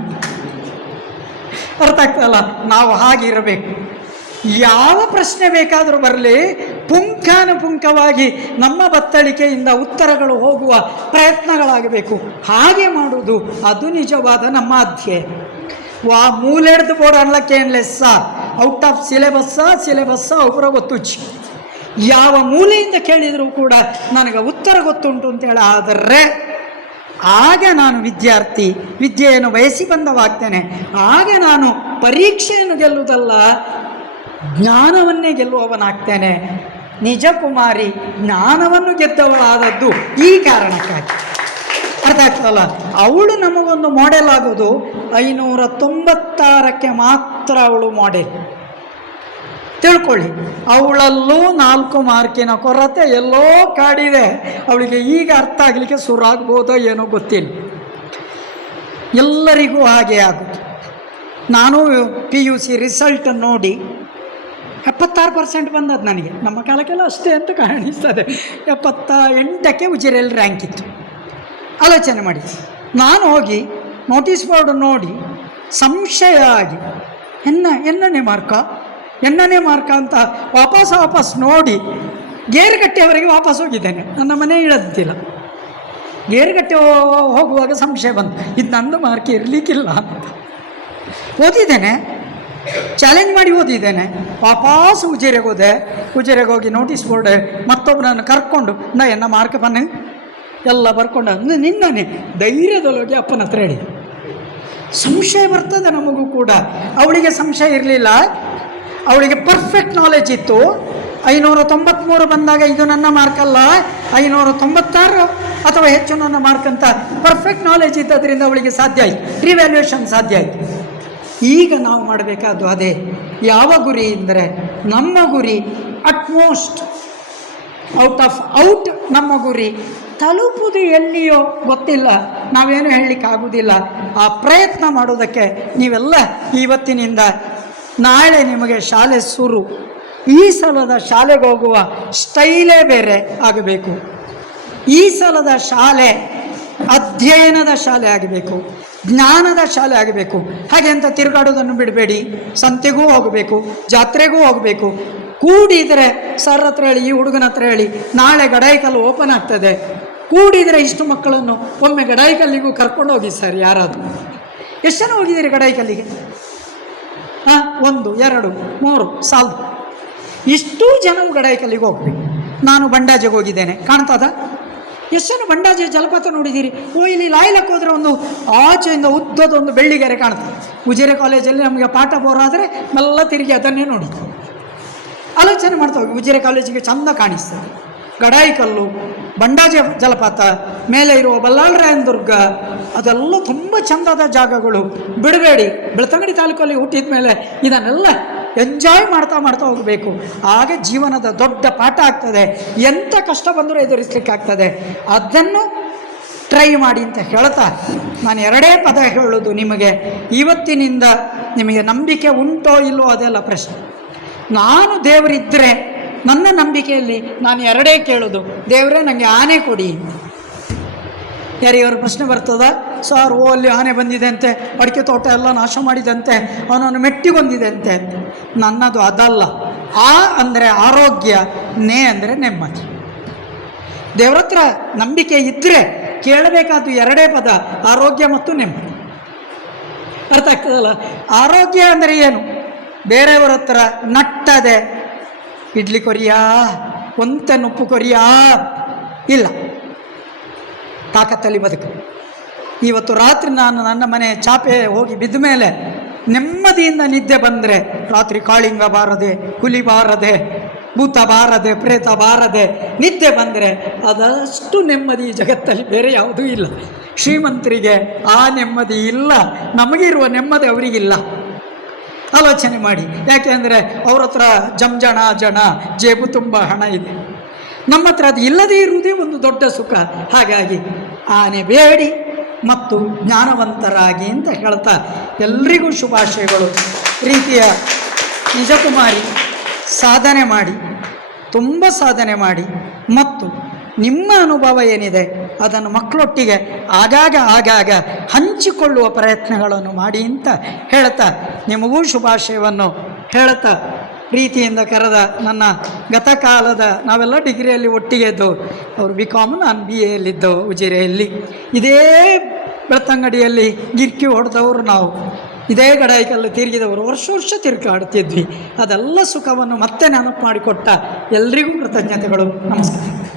ಅರ್ಥ ಆಗ್ತದಲ್ಲ? ನಾವು ಹಾಗಿರಬೇಕು. ಯಾವ ಪ್ರಶ್ನೆ ಬೇಕಾದರೂ ಬರಲಿ, ಪುಂಖಾನುಪುಂಖವಾಗಿ ನಮ್ಮ ಬತ್ತಳಿಕೆಯಿಂದ ಉತ್ತರಗಳು ಹೋಗುವ ಪ್ರಯತ್ನಗಳಾಗಬೇಕು. ಹಾಗೆ ಮಾಡುವುದು ಅದು ನಿಜವಾದ ನಮ್ಮ ಅಧ್ಯಯನ. ಮೂಲೆಡ್ದು ಬೋರ್ಡ್ ಅನ್ಲಕ್ಕೆ ಏನು ಲೆಸ್ಸ, ಔಟ್ ಆಫ್ ಸಿಲೆಬಸ್ಸ ಒಬ್ಬರ ಗೊತ್ತುಚ್ಚಿ. ಯಾವ ಮೂಲೆಯಿಂದ ಕೇಳಿದರೂ ಕೂಡ ನನಗೆ ಉತ್ತರ ಗೊತ್ತುಂಟು ಅಂತೇಳಿ ಆದರೆ ಆಗ ನಾನು ವಿದ್ಯಾರ್ಥಿ, ವಿದ್ಯೆಯನ್ನು ಬಯಸಿ ಬಂದವಾಗ್ತೇನೆ. ಆಗ ನಾನು ಪರೀಕ್ಷೆಯನ್ನು ಗೆಲ್ಲುವುದಲ್ಲ, ಜ್ಞಾನವನ್ನೇ ಗೆಲ್ಲುವವನಾಗ್ತೇನೆ. ನಿಜ ಕುಮಾರಿ ಜ್ಞಾನವನ್ನು ಗೆದ್ದವಳಾದದ್ದು ಈ ಕಾರಣಕ್ಕಾಗಿ. ಅರ್ಥ ಆಗ್ತದಲ್ಲ? ಅವಳು ನಮಗೊಂದು ಮಾಡೆಲ್ ಆಗೋದು 596ಕ್ಕೆ ಮಾತ್ರ ಅವಳು ಮಾಡೆಲ್. ತಿಳ್ಕೊಳ್ಳಿ, ಅವಳಲ್ಲೂ 4 ಮಾರ್ಕಿನ ಕೊರತೆ ಎಲ್ಲೋ ಕಾಡಿದೆ. ಅವಳಿಗೆ ಈಗ ಅರ್ಥ ಆಗಲಿಕ್ಕೆ ಶುರು ಆಗ್ಬೋದೋ ಏನೋ ಗೊತ್ತಿಲ್ಲ. ಎಲ್ಲರಿಗೂ ಹಾಗೆ ಆಗುತ್ತೆ. ನಾನು PUC ರಿಸಲ್ಟ್ ನೋಡಿ 76% ಬಂದದ್ದು ನನಗೆ. ನಮ್ಮ ಕಾಲಕ್ಕೆಲ್ಲ ಅಷ್ಟೇ ಅಂತ ಕಾಣಿಸ್ತದೆ. 78ಕ್ಕೆ ಉಜಿರೆಯಲ್ಲಿ ರ್ಯಾಂಕ್ ಇತ್ತು. ಆಲೋಚನೆ ಮಾಡಿ, ನಾನು ಹೋಗಿ ನೋಟಿಸ್ ಬೋರ್ಡ್ ನೋಡಿ ಸಂಶಯ ಆಗಿ ಎನ್ನನೇ ಮಾರ್ಕ ಅಂತ ವಾಪಸ್ ನೋಡಿ ಗೇರುಗಟ್ಟೆಯವರೆಗೆ ವಾಪಸ್ ಹೋಗಿದ್ದೇನೆ. ನನ್ನ ಮನೆ ಇಳದಿಲ್ಲ. ಗೇರುಗಟ್ಟೆ ಹೋಗುವಾಗ ಸಂಶಯ ಬಂತು, ಇದು ನಂದು ಮಾರ್ಕ್ ಇರಲಿಕ್ಕಿಲ್ಲ ಅಂತ. ಓದಿದ್ದೇನೆ, ಚಾಲೆಂಜ್ ಮಾಡಿ ಓದಿದ್ದೇನೆ. ವಾಪಸ್ ಉಜಿರೆಗೆ ಹೋಗಿ ನೋಟಿಸ್ ಬೋರ್ಡ್ ಮತ್ತೊಬ್ಬನನ್ನು ಕರ್ಕೊಂಡು ಎನ್ನ ಮಾರ್ಕ್ ಬನ್ನಿ ಎಲ್ಲ ಬರ್ಕೊಂಡು ನಿನ್ನೆ ಧೈರ್ಯದೊಳಗೆ ಅಪ್ಪನ ಹತ್ರ ಹೇಳಿ. ಸಂಶಯ ಬರ್ತದೆ ನಮಗೂ ಕೂಡ. ಅವಳಿಗೆ ಸಂಶಯ ಇರಲಿಲ್ಲ, ಅವಳಿಗೆ ಪರ್ಫೆಕ್ಟ್ ನಾಲೆಜ್ ಇತ್ತು. 593 ಬಂದಾಗ ಇದು ನನ್ನ ಮಾರ್ಕ್ ಅಲ್ಲ, 596 ಅಥವಾ ಹೆಚ್ಚು ನನ್ನ ಮಾರ್ಕ್ ಅಂತ ಪರ್ಫೆಕ್ಟ್ ನಾಲೆಜ್ ಇದ್ದದ್ರಿಂದ ಅವಳಿಗೆ ಸಾಧ್ಯ ಆಯಿತು, ರಿವ್ಯಾಲ್ಯೂಯೇಷನ್ ಸಾಧ್ಯ ಆಯಿತು. ಈಗ ನಾವು ಮಾಡಬೇಕಾದ್ದು ಅದೇ. ಯಾವ ಗುರಿ ಅಂದರೆ, ನಮ್ಮ ಗುರಿ ಅಟ್ಮೋಸ್ಟ್ ಔಟ್ ನಮ್ಮ ಗುರಿ ತಲುಪುವುದು ಎಲ್ಲಿಯೋ ಗೊತ್ತಿಲ್ಲ, ನಾವೇನು ಹೇಳಲಿಕ್ಕಾಗೋದಿಲ್ಲ. ಆ ಪ್ರಯತ್ನ ಮಾಡೋದಕ್ಕೆ ನೀವೆಲ್ಲ ಇವತ್ತಿನಿಂದ ನಾಳೆ ನಿಮಗೆ ಶಾಲೆ ಶುರು. ಈ ಸಲದ ಶಾಲೆಗೆ ಹೋಗುವ ಸ್ಟೈಲೇ ಬೇರೆ ಆಗಬೇಕು. ಈ ಸಲದ ಶಾಲೆ ಅಧ್ಯಯನದ ಶಾಲೆ ಆಗಬೇಕು, ಜ್ಞಾನದ ಶಾಲೆ ಆಗಬೇಕು. ಹಾಗೆ ಅಂತ ತಿರುಗಾಡೋದನ್ನು ಬಿಡಬೇಡಿ. ಸಂತೆಗೂ ಹೋಗಬೇಕು, ಜಾತ್ರೆಗೂ ಹೋಗಬೇಕು. ಕೂಡಿದರೆ ಸರ್ ಹತ್ರ ಹೇಳಿ, ಈ ಹುಡುಗನ ಹತ್ರ ಹೇಳಿ, ನಾಳೆ ಗಡಾಯಿಕಲ್ಲು ಓಪನ್ ಆಗ್ತದೆ, ಕೂಡಿದರೆ ಇಷ್ಟು ಮಕ್ಕಳನ್ನು ಒಮ್ಮೆ ಗಡಾಯಿಕಲ್ಲಿಗೂ ಕರ್ಕೊಂಡು ಹೋಗಿ ಸರ್. ಯಾರಾದರೂ ಎಷ್ಟು ಜನ ಹೋಗಿದ್ದೀರಿ ಗಡಾಯಿಕಲ್ಲಿಗೆ? 1 2 3 ಸಾಲದು. ಇಷ್ಟೂ ಜನವು ಗಡಾಯಿಕಲ್ಲಿಗೆ ಹೋಗ್ಬೇಕು. ನಾನು ಬಂಡಾಜೆಗೆ ಹೋಗಿದ್ದೇನೆ, ಕಾಣ್ತದ? ಎಷ್ಟು ಜನ ಬಂಡಾಜೆ ಜಲಪಾತ ನೋಡಿದ್ದೀರಿ? ಇಲ್ಲಿ ಲಾಯ್ಲಕ್ಕೆ ಹೋದರೆ ಒಂದು ಆಚೆಯಿಂದ ಉದ್ದದೊಂದು ಬೆಳ್ಳಿಗೆರೆ ಕಾಣ್ತದೆ. ಉಜಿರೆ ಕಾಲೇಜಲ್ಲಿ ನಮಗೆ ಪಾಠ ಬೋರಾದರೆ ಮೆಲ್ಲ ತಿರುಗಿ ಅದನ್ನೇ ನೋಡಿ ಆಲೋಚನೆ ಮಾಡ್ತಾ ಹೋಗಿ. ಉಜಿರೆ ಕಾಲೇಜಿಗೆ ಚಂದ ಕಾಣಿಸ್ತದೆ. ಗಡಾಯಿಕಲ್ಲು, ಬಂಡಾಜೆ ಜಲಪಾತ, ಮೇಲೆ ಇರುವ ಬಲ್ಲಾಳರಾಯನ ದುರ್ಗ, ಅದೆಲ್ಲ ತುಂಬ ಚಂದದ ಜಾಗಗಳು. ಬಿಡಬೇಡಿ. ಬೆಳ್ತಂಗಡಿ ತಾಲೂಕಲ್ಲಿ ಹುಟ್ಟಿದ ಮೇಲೆ ಇದನ್ನೆಲ್ಲ ಎಂಜಾಯ್ ಮಾಡ್ತಾ ಹೋಗಬೇಕು. ಆಗ ಜೀವನದ ದೊಡ್ಡ ಪಾಠ ಆಗ್ತದೆ. ಎಂಥ ಕಷ್ಟ ಬಂದರೂ ಎದುರಿಸಲಿಕ್ಕೆ ಆಗ್ತದೆ. ಅದನ್ನು ಟ್ರೈ ಮಾಡಿ ಅಂತ ಹೇಳ್ತಾ ನಾನು 2 ಪದ ಹೇಳೋದು ನಿಮಗೆ. ಇವತ್ತಿನಿಂದ ನಿಮಗೆ ನಂಬಿಕೆ ಉಂಟೋ ಇಲ್ಲೋ ಅದೆಲ್ಲ ಪ್ರಶ್ನೆ. ನಾನು ದೇವರಿದ್ದರೆ ನನ್ನ ನಂಬಿಕೆಯಲ್ಲಿ ನಾನು 2 ಕೇಳೋದು, ದೇವರೇ ನನಗೆ ಆನೆ ಕೊಡಿ. ಯಾರಿಗಾರು ಪ್ರಶ್ನೆ ಬರ್ತದ? ಸರ್ ಅಲ್ಲಿ ಆನೆ ಬಂದಿದೆ ಅಂತೆ, ಅಡಿಕೆ ತೋಟ ಎಲ್ಲ ನಾಶ ಮಾಡಿದಂತೆ, ಅವನನ್ನು ಮೆಟ್ಟಿಗೊಂದಿದೆ ಅಂತೆ. ನನ್ನದು ಅದಲ್ಲ. ಆ ಅಂದರೆ ಆರೋಗ್ಯ, ನೇ ಅಂದರೆ ನೆಮ್ಮದಿ. ದೇವ್ರ ಹತ್ರ ನಂಬಿಕೆ ಇದ್ದರೆ ಕೇಳಬೇಕಾದ್ದು 2 ಪದ, ಆರೋಗ್ಯ ಮತ್ತು ನೆಮ್ಮದಿ. ಅರ್ಥ ಆಗ್ತದಲ್ಲ? ಆರೋಗ್ಯ ಅಂದರೆ ಏನು? ಬೇರೆಯವರ ಹತ್ರ ನಟ್ಟದೆ ಇಡ್ಲಿ ಕೊರಿಯಾ, ಒಂತೆ ಉಪ್ಪು ಕೊರಿಯಾ ಇಲ್ಲ, ತಾಕತ್ತಲ್ಲಿ ಬದುಕು. ಇವತ್ತು ರಾತ್ರಿ ನಾನು ನನ್ನ ಮನೆ ಚಾಪೆ ಹೋಗಿ ಬಿದ್ದ ಮೇಲೆ ನೆಮ್ಮದಿಯಿಂದ ನಿದ್ದೆ ಬಂದರೆ, ರಾತ್ರಿ ಕಾಳಿಂಗ ಬಾರದೆ, ಹುಲಿ ಬಾರದೆ, ಭೂತ ಬಾರದೆ, ಪ್ರೇತ ಬಾರದೆ ನಿದ್ದೆ ಬಂದರೆ ಅದಷ್ಟು ನೆಮ್ಮದಿ ಜಗತ್ತಲ್ಲಿ ಬೇರೆ ಯಾವುದೂ ಇಲ್ಲ. ಶ್ರೀಮಂತರಿಗೆ ಆ ನೆಮ್ಮದಿ ಇಲ್ಲ, ನಮಗಿರುವ ನೆಮ್ಮದಿ ಅವರಿಗಿಲ್ಲ. ಆಲೋಚನೆ ಮಾಡಿ. ಯಾಕೆ ಅಂದರೆ ಅವ್ರ ಹತ್ರ ಜನ ಜೇಬು ತುಂಬ ಹಣ ಇದೆ. ನಮ್ಮ ಹತ್ರ ಅದು ಇಲ್ಲದೇ ಇರುವುದೇ ಒಂದು ದೊಡ್ಡ ಸುಖ. ಹಾಗಾಗಿ ಆನೆ ಬೇಡಿ ಮತ್ತು ಜ್ಞಾನವಂತರಾಗಿ ಅಂತ ಹೇಳ್ತಾ ಎಲ್ರಿಗೂ ಶುಭಾಶಯಗಳು. ರೀತಿಯ ನಿಜಕುಮಾರಿ ಸಾಧನೆ ಮಾಡಿ, ತುಂಬ ಸಾಧನೆ ಮಾಡಿ, ಮತ್ತು ನಿಮ್ಮ ಅನುಭವ ಏನಿದೆ ಅದನ್ನು ಮಕ್ಕಳೊಟ್ಟಿಗೆ ಆಗಾಗ ಹಂಚಿಕೊಳ್ಳುವ ಪ್ರಯತ್ನಗಳನ್ನು ಮಾಡಿ ಅಂತ ಹೇಳ್ತಾ ನಿಮಗೂ ಶುಭಾಶಯವನ್ನು ಹೇಳ್ತಾ, ಪ್ರೀತಿಯಿಂದ ಕರೆದ ನನ್ನ ಗತಕಾಲದ, ನಾವೆಲ್ಲ ಡಿಗ್ರಿಯಲ್ಲಿ ಒಟ್ಟಿಗೆ ಇದ್ದವು. ಅವರು BCom, ನಾನು BA ಯಲ್ಲಿದ್ದವು ಉಜಿರೆಯಲ್ಲಿ. ಇದೇ ಬೆಳ್ತಂಗಡಿಯಲ್ಲಿ ಗಿರ್ಕಿ ಹೊಡೆದವರು ನಾವು, ಇದೇ ಗಡಾಯಿಕಲ್ಲು ತಿರುಗಿದವರು, ವರ್ಷ ತಿರುಗಾಡ್ತಿದ್ವಿ. ಅದೆಲ್ಲ ಸುಖವನ್ನು ಮತ್ತೆ ನೆನಪು ಮಾಡಿಕೊಟ್ಟ ಎಲ್ರಿಗೂ ಕೃತಜ್ಞತೆಗಳು. ನಮಸ್ಕಾರ.